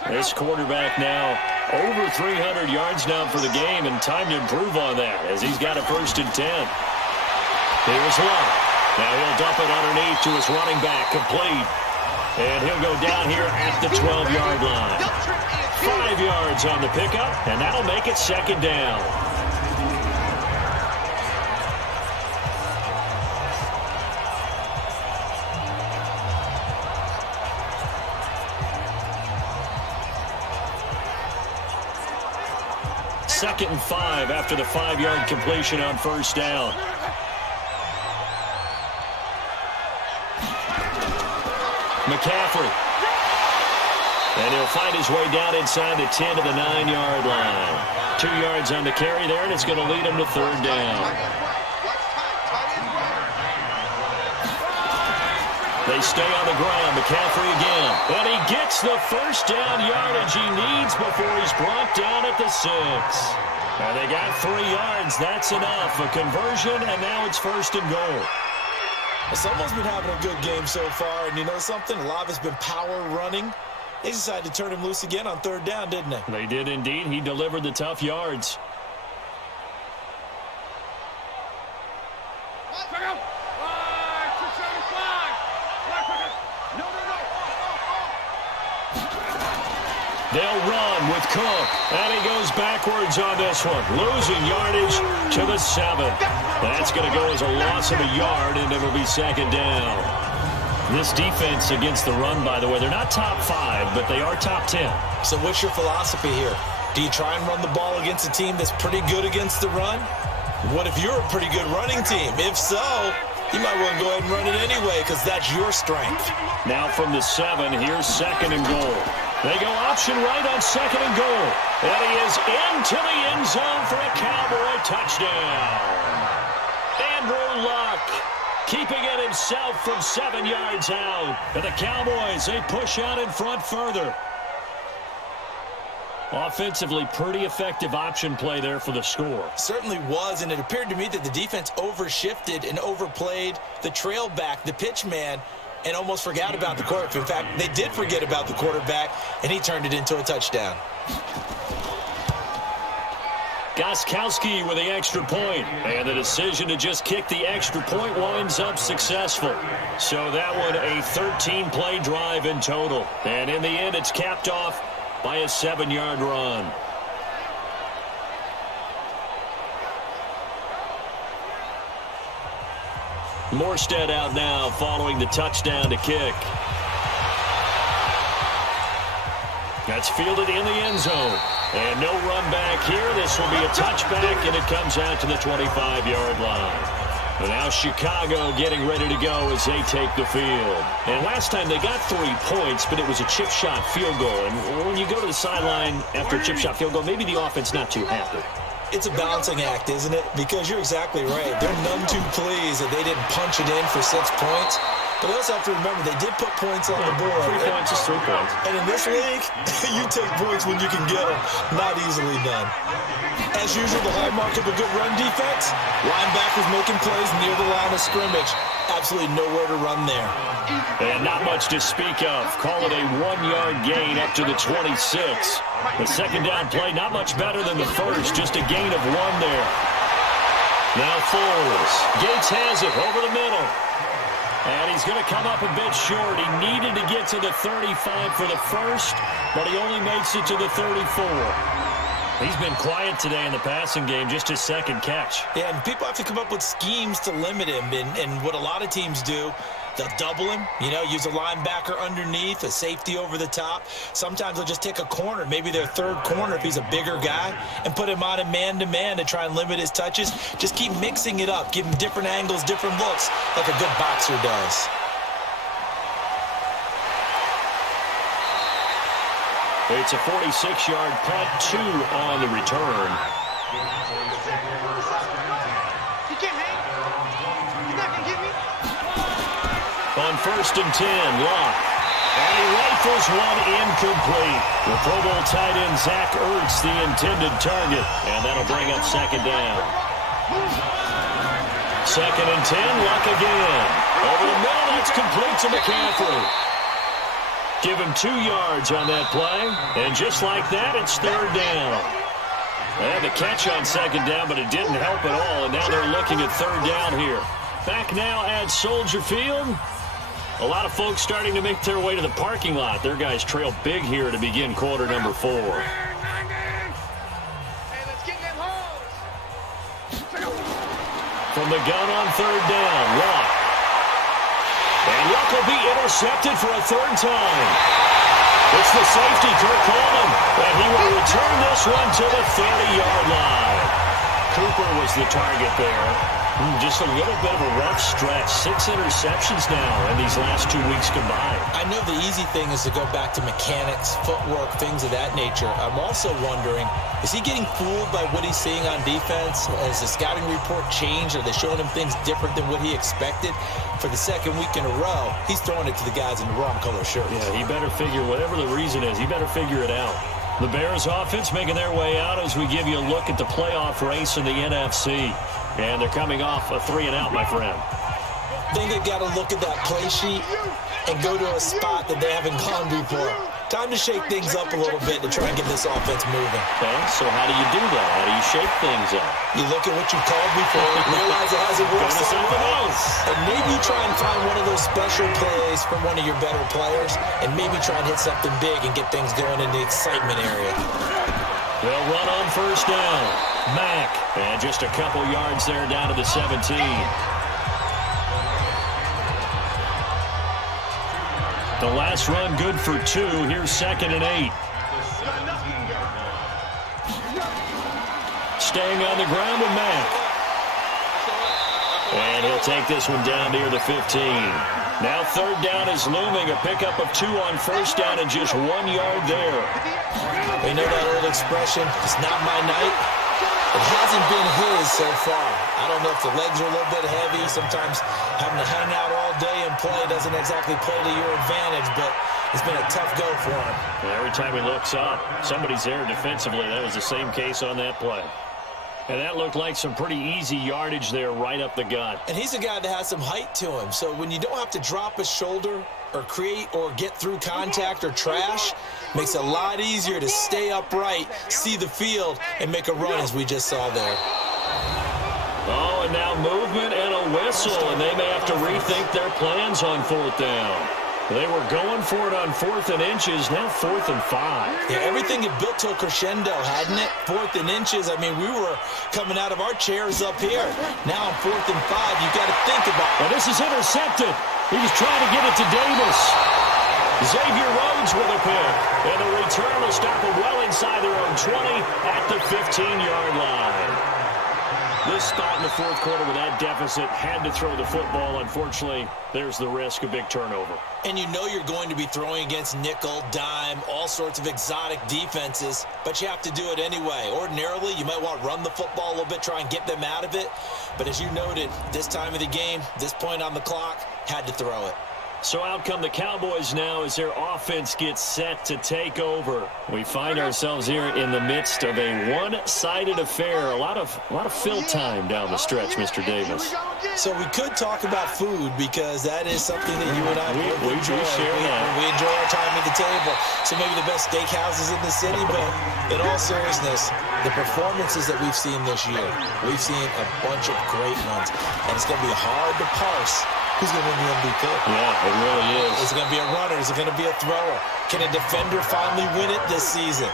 This quarterback now over 300 yards now for the game, and time to improve on that as he's got a 1st and 10. Here's Luck. Now he'll dump it underneath to his running back, complete. And he'll go down here at the 12-yard line. 5 yards on the pickup, and that'll make it second down. Second and 5 after the 5-yard completion on first down. McCaffrey. And he'll find his way down inside the 10 to the 9-yard line. 2 yards on the carry there, and it's going to lead him to third down. They stay on the ground. McCaffrey again. And he gets the first down yardage he needs before he's brought down at the 6. And they got 3 yards. That's enough. A conversion, and now it's 1st and goal. Someone's been having a good game so far, and you know something? A lot of it's been power running. They decided to turn him loose again on third down, didn't they? They did indeed. He delivered the tough yards. They'll run with Cook, and he goes backwards on this one, losing yardage to the 7. That's going to go as a loss of a yard, and it'll be second down. This defense against the run, by the way, they're not top 5, but they are top 10. So what's your philosophy here? Do you try and run the ball against a team that's pretty good against the run? What if you're a pretty good running team? If so, you might want to go ahead and run it anyway because that's your strength. Now from the 7, here's 2nd and goal. They go option right on 2nd and goal. And he is into the end zone for a Cowboy touchdown. Andrew Luck keeping it himself from 7 yards out. And the Cowboys, they push out in front further. Offensively, pretty effective option play there for the score. Certainly was, and it appeared to me that the defense overshifted and overplayed the trail back, the pitch man, and almost forgot about the quarterback. In fact, they did forget about the quarterback, and he turned it into a touchdown. Gostkowski with the extra point, and the decision to just kick the extra point winds up successful. So that one a 13-play drive in total, and in the end it's capped off by a 7-yard run. Morstead out now following the touchdown to kick. That's fielded in the end zone. And no run back here. This will be a touchback, and it comes out to the 25-yard line. And now Chicago getting ready to go as they take the field. And last time they got 3 points, but it was a chip shot field goal. And when you go to the sideline after a chip shot field goal, maybe the offense not too happy. It's a balancing act, isn't it? Because you're exactly right. They're none too pleased that they didn't punch it in for 6 points. But they also have to remember they did put points on the board. 3 points is 3 points. And in this league, you take points when you can get them. Not easily done. As usual, the hallmark of a good run defense, linebackers making plays near the line of scrimmage. Absolutely nowhere to run there. And not much to speak of. Call it a 1-yard gain up to the 26. The second down play, not much better than the first. Just a gain of 1 there. Now Foles. Gates has it over the middle. And he's going to come up a bit short. He needed to get to the 35 for the first, but he only makes it to the 34. He's been quiet today in the passing game, just his second catch. Yeah, and people have to come up with schemes to limit him. And what a lot of teams do, they'll double him, use a linebacker underneath, a safety over the top. Sometimes they'll just take a corner, maybe their third corner if he's a bigger guy, and put him on a man-to-man to try and limit his touches. Just keep mixing it up, give him different angles, different looks, like a good boxer does. It's a 46-yard punt, 2 on the return. He can't hang. He's not going to get me. On 1st and 10, Locke. And he rifles one incomplete. The Pro Bowl tight end Zach Ertz, the intended target. And that'll bring up second down. 2nd and 10, Locke again. Over the middle, that's complete to McCaffrey. Give him 2 yards on that play. And just like that, it's 3rd down. They had the catch on 2nd down, but it didn't help at all. And now they're looking at 3rd down here. Back now at Soldier Field. A lot of folks starting to make their way to the parking lot. Their guys trail big here to begin quarter number 4. Hey, let's get them hoes. From the gun on 3rd down, Locke. And Locke will be intercepted for a 3rd time. It's the safety, Kirk Coleman, and he will return this one to the 30-yard line. Cooper was the target there. Just a little bit of a rough stretch. 6 interceptions now in these last 2 weeks combined. I know the easy thing is to go back to mechanics, footwork, things of that nature. I'm also wondering, is he getting fooled by what he's seeing on defense? Has the scouting report changed? Are they showing him things different than what he expected? For the 2nd week in a row, he's throwing it to the guys in the wrong color shirts. Yeah, he better figure, whatever the reason is, he better figure it out. The Bears offense making their way out as we give you a look at the playoff race in the NFC. And they're coming off a 3-and-out, my friend. I think they've got to look at that play sheet and go to a spot that they haven't gone before. Time to shake things up a little bit to try and get this offense moving. Okay, so how do you do that? How do you shake things up? You look at what you called before, realize it hasn't worked so well, and maybe you try and find one of those special plays from one of your better players, and maybe try and hit something big and get things going in the excitement area. They'll run on 1st down. Mack, and just a couple yards there down to the 17. The last run good for 2. Here's 2nd and 8. Staying on the ground with Mack. And he'll take this one down near the 15. Now 3rd down is looming. A pickup of 2 on 1st down and just 1 yard there. We know that old expression, it's not my night. It hasn't been his so far. I don't know if the legs are a little bit heavy. Sometimes having to hang out all day and play doesn't exactly play to your advantage, but it's been a tough go for him. And every time he looks up, somebody's there defensively. That was the same case on that play. And that looked like some pretty easy yardage there right up the gut. And he's a guy that has some height to him. So when you don't have to drop a shoulder or create or get through contact or trash, makes it a lot easier to stay upright, see the field, and make a run as we just saw there. Oh, and now movement and a whistle, and they may have to rethink their plans on 4th down. They were going for it on 4th and inches, now 4th and 5. Yeah, everything had built to a crescendo, hadn't it? 4th and inches. I mean, we were coming out of our chairs up here. Now on 4th and 5, you've got to think about. Well, this is intercepted. He was trying to get it to Davis. Xavier Rhodes with a pick. And the return will stop them well inside their own 20 at the 15-yard line. This spot in the fourth quarter with that deficit, had to throw the football. Unfortunately, there's the risk of big turnover. And you know you're going to be throwing against nickel, dime, all sorts of exotic defenses, but you have to do it anyway. Ordinarily, you might want to run the football a little bit, try and get them out of it. But as you noted, this time of the game, this point on the clock, had to throw it. So out come the Cowboys now as their offense gets set to take over. We find ourselves here in the midst of a one-sided affair. A lot of fill time down the stretch, Mr. Davis. So we could talk about food because that is something that you and I we enjoy. share that. We enjoy our time at the table. So maybe the best steakhouses in the city, but in all seriousness, the performances that we've seen this year, we've seen a bunch of great ones, and it's going to be hard to parse who's going to win the MVP. Yeah, it really is. Is it going to be a runner? Is it going to be a thrower? Can a defender finally win it this season?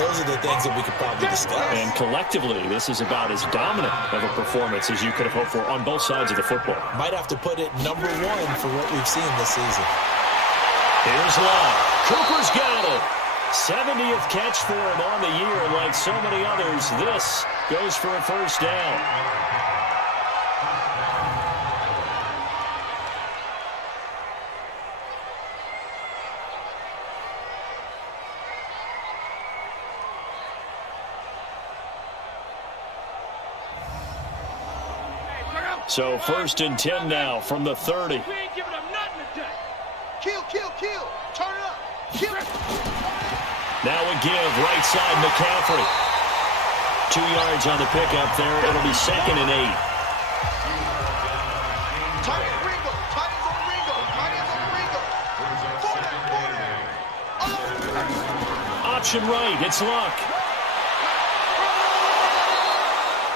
Those are the things that we could probably discuss. And collectively, this is about as dominant of a performance as you could have hoped for on both sides of the football. Might have to put it number one for what we've seen this season. Here's Love. Cooper's got it. 70th catch for him on the year. Like so many others, this goes for a first down. So 1st and 10 now from the 30. We ain't giving them nothing today. Kill. Turn it up. Kill it. Now a give, right side, McCaffrey. 2 yards on the pickup there. It'll be 2nd and 8. Tight end Ringo. Tight ends on Ringo. Tight ends on Ringo. Quarter. Option right, it's Luck.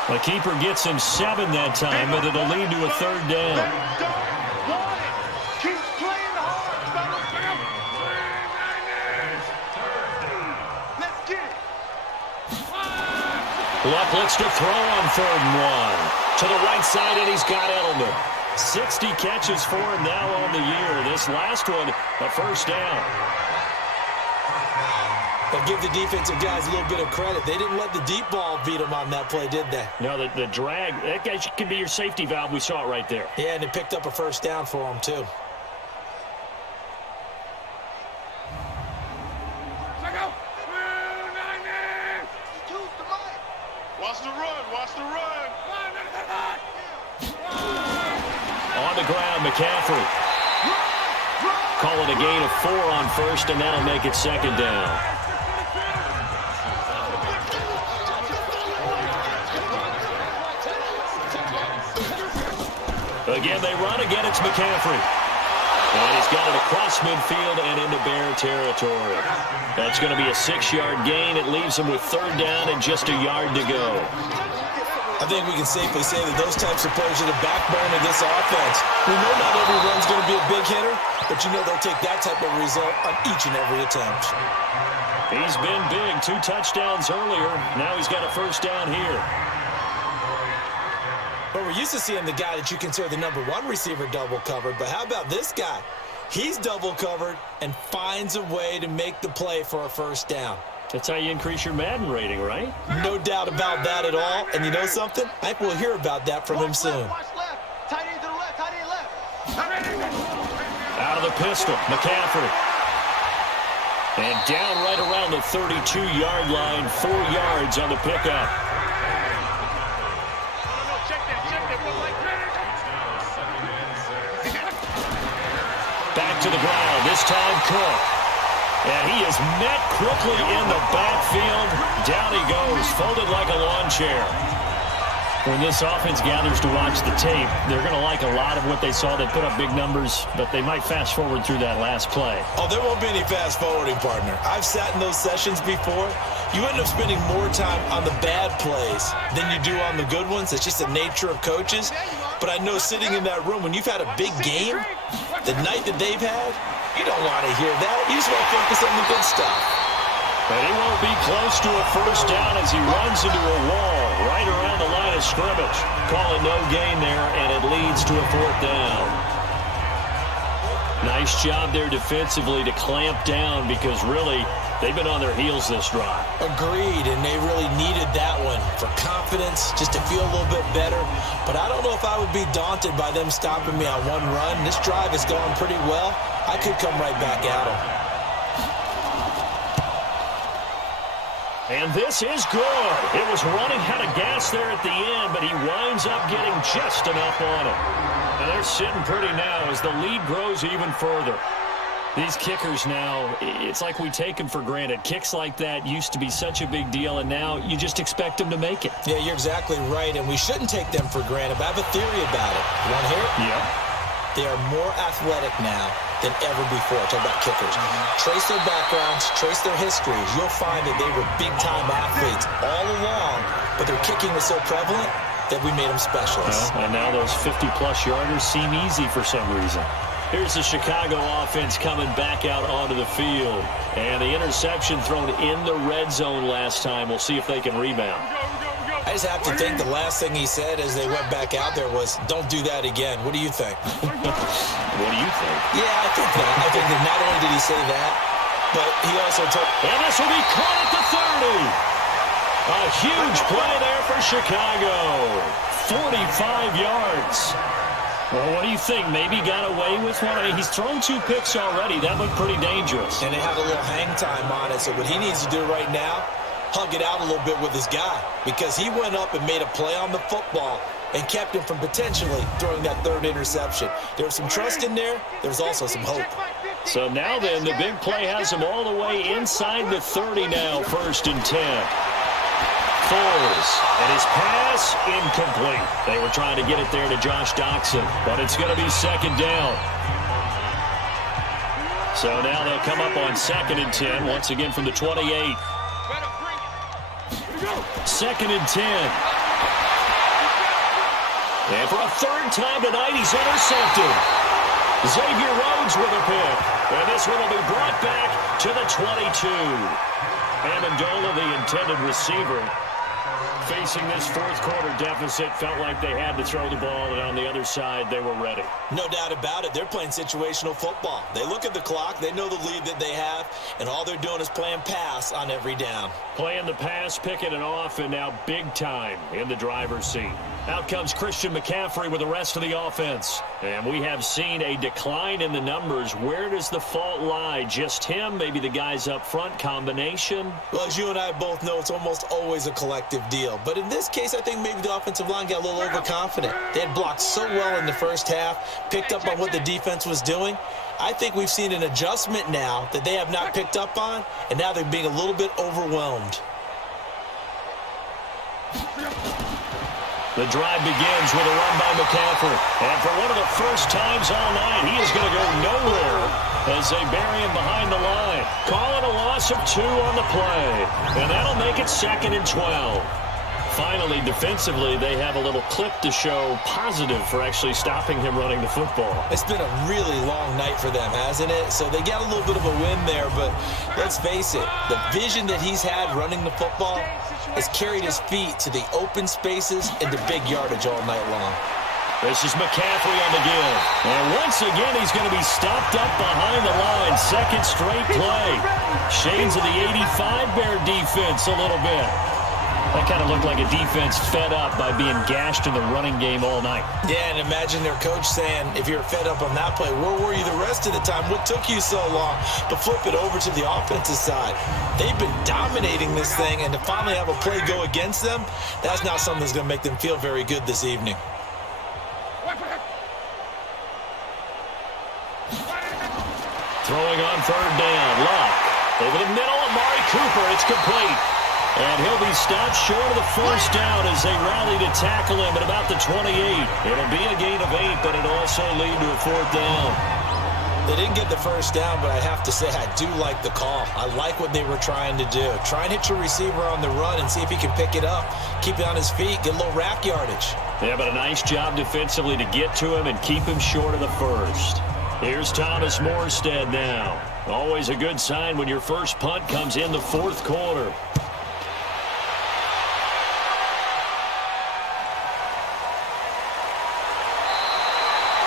The keeper gets him 7 that time, but it'll lead to a 3rd down. Keep playing hard, fellas. Let's get it. Luck looks to throw on 3rd and 1. To the right side, and he's got Edelman. 60 catches for him now on the year. This last one, a first down. But give the defensive guys a little bit of credit. They didn't let the deep ball beat them on that play, did they? No, the drag, that guy can be your safety valve. We saw it right there. Yeah, and it picked up a first down for them, too. Watch the run. On the ground, McCaffrey. Call it a gain of 4 on 1st, and that'll make it 2nd down. Again, they run. Again, it's McCaffrey. And he's got it across midfield and into Bear territory. That's going to be a 6-yard gain. It leaves him with 3rd down and just a yard to go. I think we can safely say that those types of plays are the backbone of this offense. We know not every run's going to be a big hitter, but you know they'll take that type of result on each and every attempt. He's been big. 2 touchdowns earlier. Now he's got a first down here. But we're used to seeing the guy that you consider the number 1 receiver double covered. But how about this guy? He's double covered and finds a way to make the play for a first down. That's how you increase your Madden rating, right? No doubt about that at all. And you know something? I think we'll hear about that from him soon. Watch left. Tight end to the left. Tight end left. Out of the pistol, McCaffrey. And down right around the 32-yard line, 4 yards on the pickup. Back to the ground, this time Cook. And he is met quickly in the backfield. Down he goes, folded like a lawn chair. When this offense gathers to watch the tape, they're going to like a lot of what they saw. They put up big numbers, but they might fast forward through that last play. Oh, there won't be any fast forwarding, partner. I've sat in those sessions before. You end up spending more time on the bad plays than you do on the good ones. It's just the nature of coaches. But I know sitting in that room, when you've had a big game, The night that they've had, you don't want to hear that. You just want to focus on the good stuff. But he won't be close to a first down as he runs into a wall right around the line of scrimmage. Calling no gain there, and it leads to a fourth down. Nice job there defensively to clamp down because really they've been on their heels this drive. Agreed, and they really needed that one for confidence, just to feel a little bit better. But I don't know if I would be daunted by them stopping me on one run. This drive has gone pretty well. I could come right back at them. And this is good. It was running out of gas there at the end, but he winds up getting just enough on it. And they're sitting pretty now as the lead grows even further. These kickers now, it's like we take them for granted. Kicks like that used to be such a big deal, and now you just expect them to make it. Yeah, you're exactly right, and we shouldn't take them for granted. But I have a theory about it. You want to hear it? Yeah. They are more athletic now than ever before. Talk about kickers. Trace their backgrounds, trace their histories. You'll find that they were big-time athletes all along, but their kicking was so prevalent that we made them specialists. And now those 50-plus yarders seem easy for some reason. Here's the Chicago offense coming back out onto the field. And the interception thrown in the red zone last time. We'll see if they can rebound. I just have to think the last thing he said as they went back out there was, don't do that again. What do you think? What do you think? Yeah, I think that. I think that not only did he say that, but he also told... And this will be caught at the 30. A huge play there for Chicago. 45 yards. Well, what do you think? Maybe got away with one? I mean, he's thrown 2 picks already. That looked pretty dangerous. And they have a little hang time on it. So what he needs to do right now, hug it out a little bit with his guy. Because he went up and made a play on the football and kept him from potentially throwing that third interception. There was some trust in there. There was also some hope. So now then, the big play has him all the way inside the 30 now, 1st and 10. Foles, and his pass incomplete. They were trying to get it there to Josh Doxson, but it's going to be 2nd down. So now they'll come up on 2nd and 10, once again from the 28. 2nd and 10. And for a 3rd time tonight, he's intercepted. Xavier Rhodes with a pick. And this one will be brought back to the 22. Amendola, the intended receiver, facing this 4th quarter deficit, felt like they had to throw the ball, and on the other side, they were ready. No doubt about it. They're playing situational football. They look at the clock, they know the lead that they have, and all they're doing is playing pass on every down. Playing the pass, picking it off, and now big time in the driver's seat. Out comes Christian McCaffrey with the rest of the offense. And we have seen a decline in the numbers. Where does the fault lie? Just him? Maybe the guys up front? Combination? Well, as you and I both know, it's almost always a collective deal. But in this case, I think maybe the offensive line got a little overconfident. They had blocked so well in the first half, picked up on what the defense was doing. I think we've seen an adjustment now that they have not picked up on, and now they're being a little bit overwhelmed. The drive begins with a run by McCaffrey. And for one of the first times all night, he is going to go nowhere as they bury him behind the line. Calling a loss of 2 on the play. And that'll make it 2nd and 12. Finally, defensively, they have a little clip to show positive for actually stopping him running the football. It's been a really long night for them, hasn't it? So they got a little bit of a win there, but let's face it, the vision that he's had running the football has carried his feet to the open spaces and the big yardage all night long. This is McCaffrey on the give. And once again, he's going to be stopped up behind the line. 2nd straight play. Shades of the 85 Bear defense a little bit. That kind of looked like a defense fed up by being gashed in the running game all night. Yeah, and imagine their coach saying, if you're fed up on that play, where were you the rest of the time? What took you so long to flip it over to the offensive side? They've been dominating this thing, and to finally have a play go against them, that's not something that's going to make them feel very good this evening. Throwing on 3rd down. Luck. Over the middle, Amari Cooper. It's complete. And he'll be stopped short of the first down as they rally to tackle him at about the 28. It'll be a gain of 8, but it'll also lead to a 4th down. They didn't get the first down, but I have to say I do like the call. I like what they were trying to do. Try and hit your receiver on the run and see if he can pick it up, keep it on his feet, get a little rack yardage. Yeah, but a nice job defensively to get to him and keep him short of the first. Here's Thomas Morstead now. Always a good sign when your first punt comes in the fourth quarter.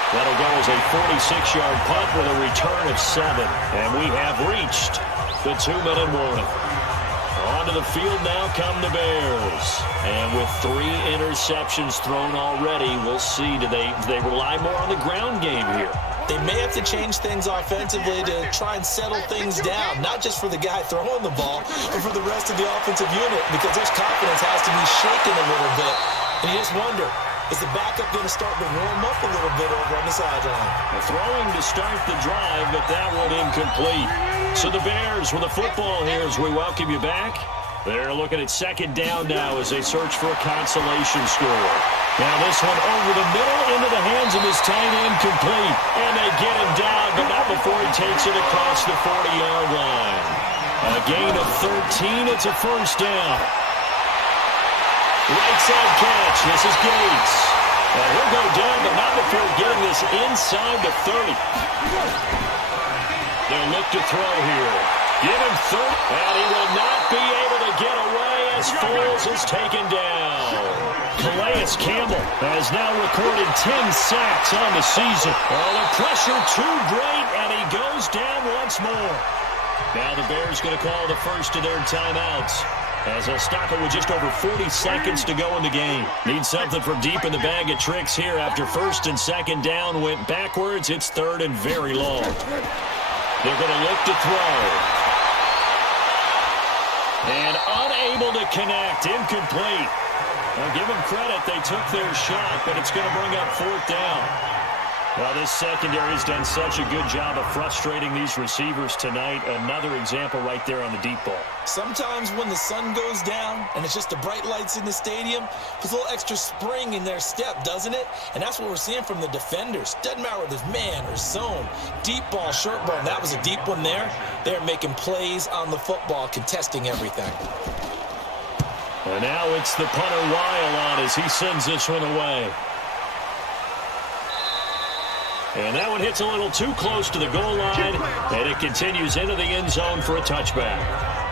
That'll go as a 46-yard punt with a return of 7. And we have reached the 2-minute warning. Onto the field now come the Bears. And with 3 interceptions thrown already, we'll see. Do they rely more on the ground game here? They may have to change things offensively to try and settle things down, not just for the guy throwing the ball, but for the rest of the offensive unit, because their confidence has to be shaken a little bit. And you just wonder, is the backup going to start to warm up a little bit over on the sideline? Throwing to start the drive, but that one incomplete. So the Bears with the football here as we welcome you back. They're looking at second down now as they search for a consolation score. Now this one over the middle into the hands of his tight end, complete. And they get him down, but not before he takes it across the 40-yard line. A gain of 13. It's a first down. Right side catch. This is Gates. He'll go down, but not before getting this inside the 30. They'll look to throw here. Give him 30, and he will not be able to get away as Foles is taken down. Calais Campbell has now recorded 10 sacks on the season. Oh, the pressure too great, and he goes down once more. Now the Bears going to call the first of their timeouts, as they'll stop it with just over 40 seconds to go in the game. Need something from deep in the bag of tricks here. After first and second down went backwards, it's third and very long. They're going to look to throw. And unable to connect, incomplete. Now give them credit, they took their shot, but it's going to bring up fourth down. Well, this secondary has done such a good job of frustrating these receivers tonight. Another example right there on the deep ball. Sometimes when the sun goes down and it's just the bright lights in the stadium, there's a little extra spring in their step, doesn't it? And that's what we're seeing from the defenders. Doesn't matter whether it's man or zone, deep ball, short ball. And that was a deep one there. They're making plays on the football, contesting everything. And now it's the punter Weil on as he sends this one away. And that one hits a little too close to the goal line, and it continues into the end zone for a touchback.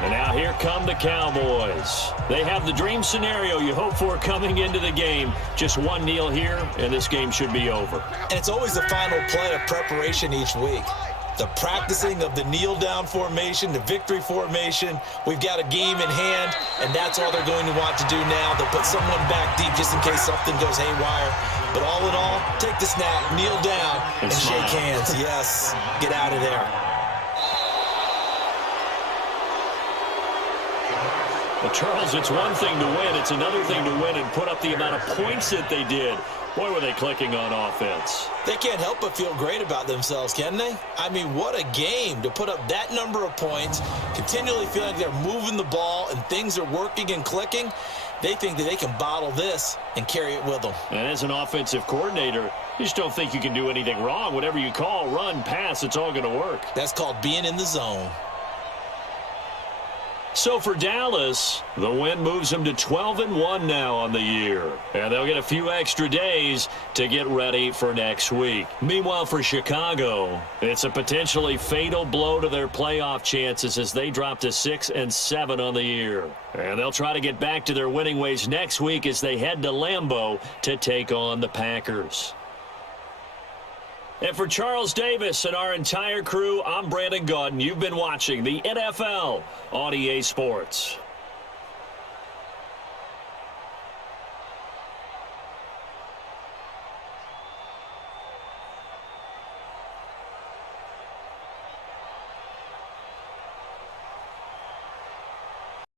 And now here come the Cowboys. They have the dream scenario you hope for coming into the game. Just one kneel here, and this game should be over. And it's always the final play of preparation each week. The practicing of the kneel-down formation, the victory formation. We've got a game in hand, and that's all they're going to want to do now. They'll put someone back deep just in case something goes haywire. But all in all, take the snap, kneel down, and shake hands. Yes, get out of there. Well, Charles, it's one thing to win. It's another thing to win and put up the amount of points that they did. Boy, were they clicking on offense. They can't help but feel great about themselves, can they? I mean, what a game to put up that number of points, continually feeling like they're moving the ball and things are working and clicking. They think that they can bottle this and carry it with them. And as an offensive coordinator, you just don't think you can do anything wrong. Whatever you call, run, pass, it's all going to work. That's called being in the zone. So for Dallas, the win moves them to 12-1 now on the year. And they'll get a few extra days to get ready for next week. Meanwhile, for Chicago, it's a potentially fatal blow to their playoff chances as they drop to 6-7 on the year. And they'll try to get back to their winning ways next week as they head to Lambeau to take on the Packers. And for Charles Davis and our entire crew, I'm Brandon Gaudin. You've been watching the NFL on EA Sports.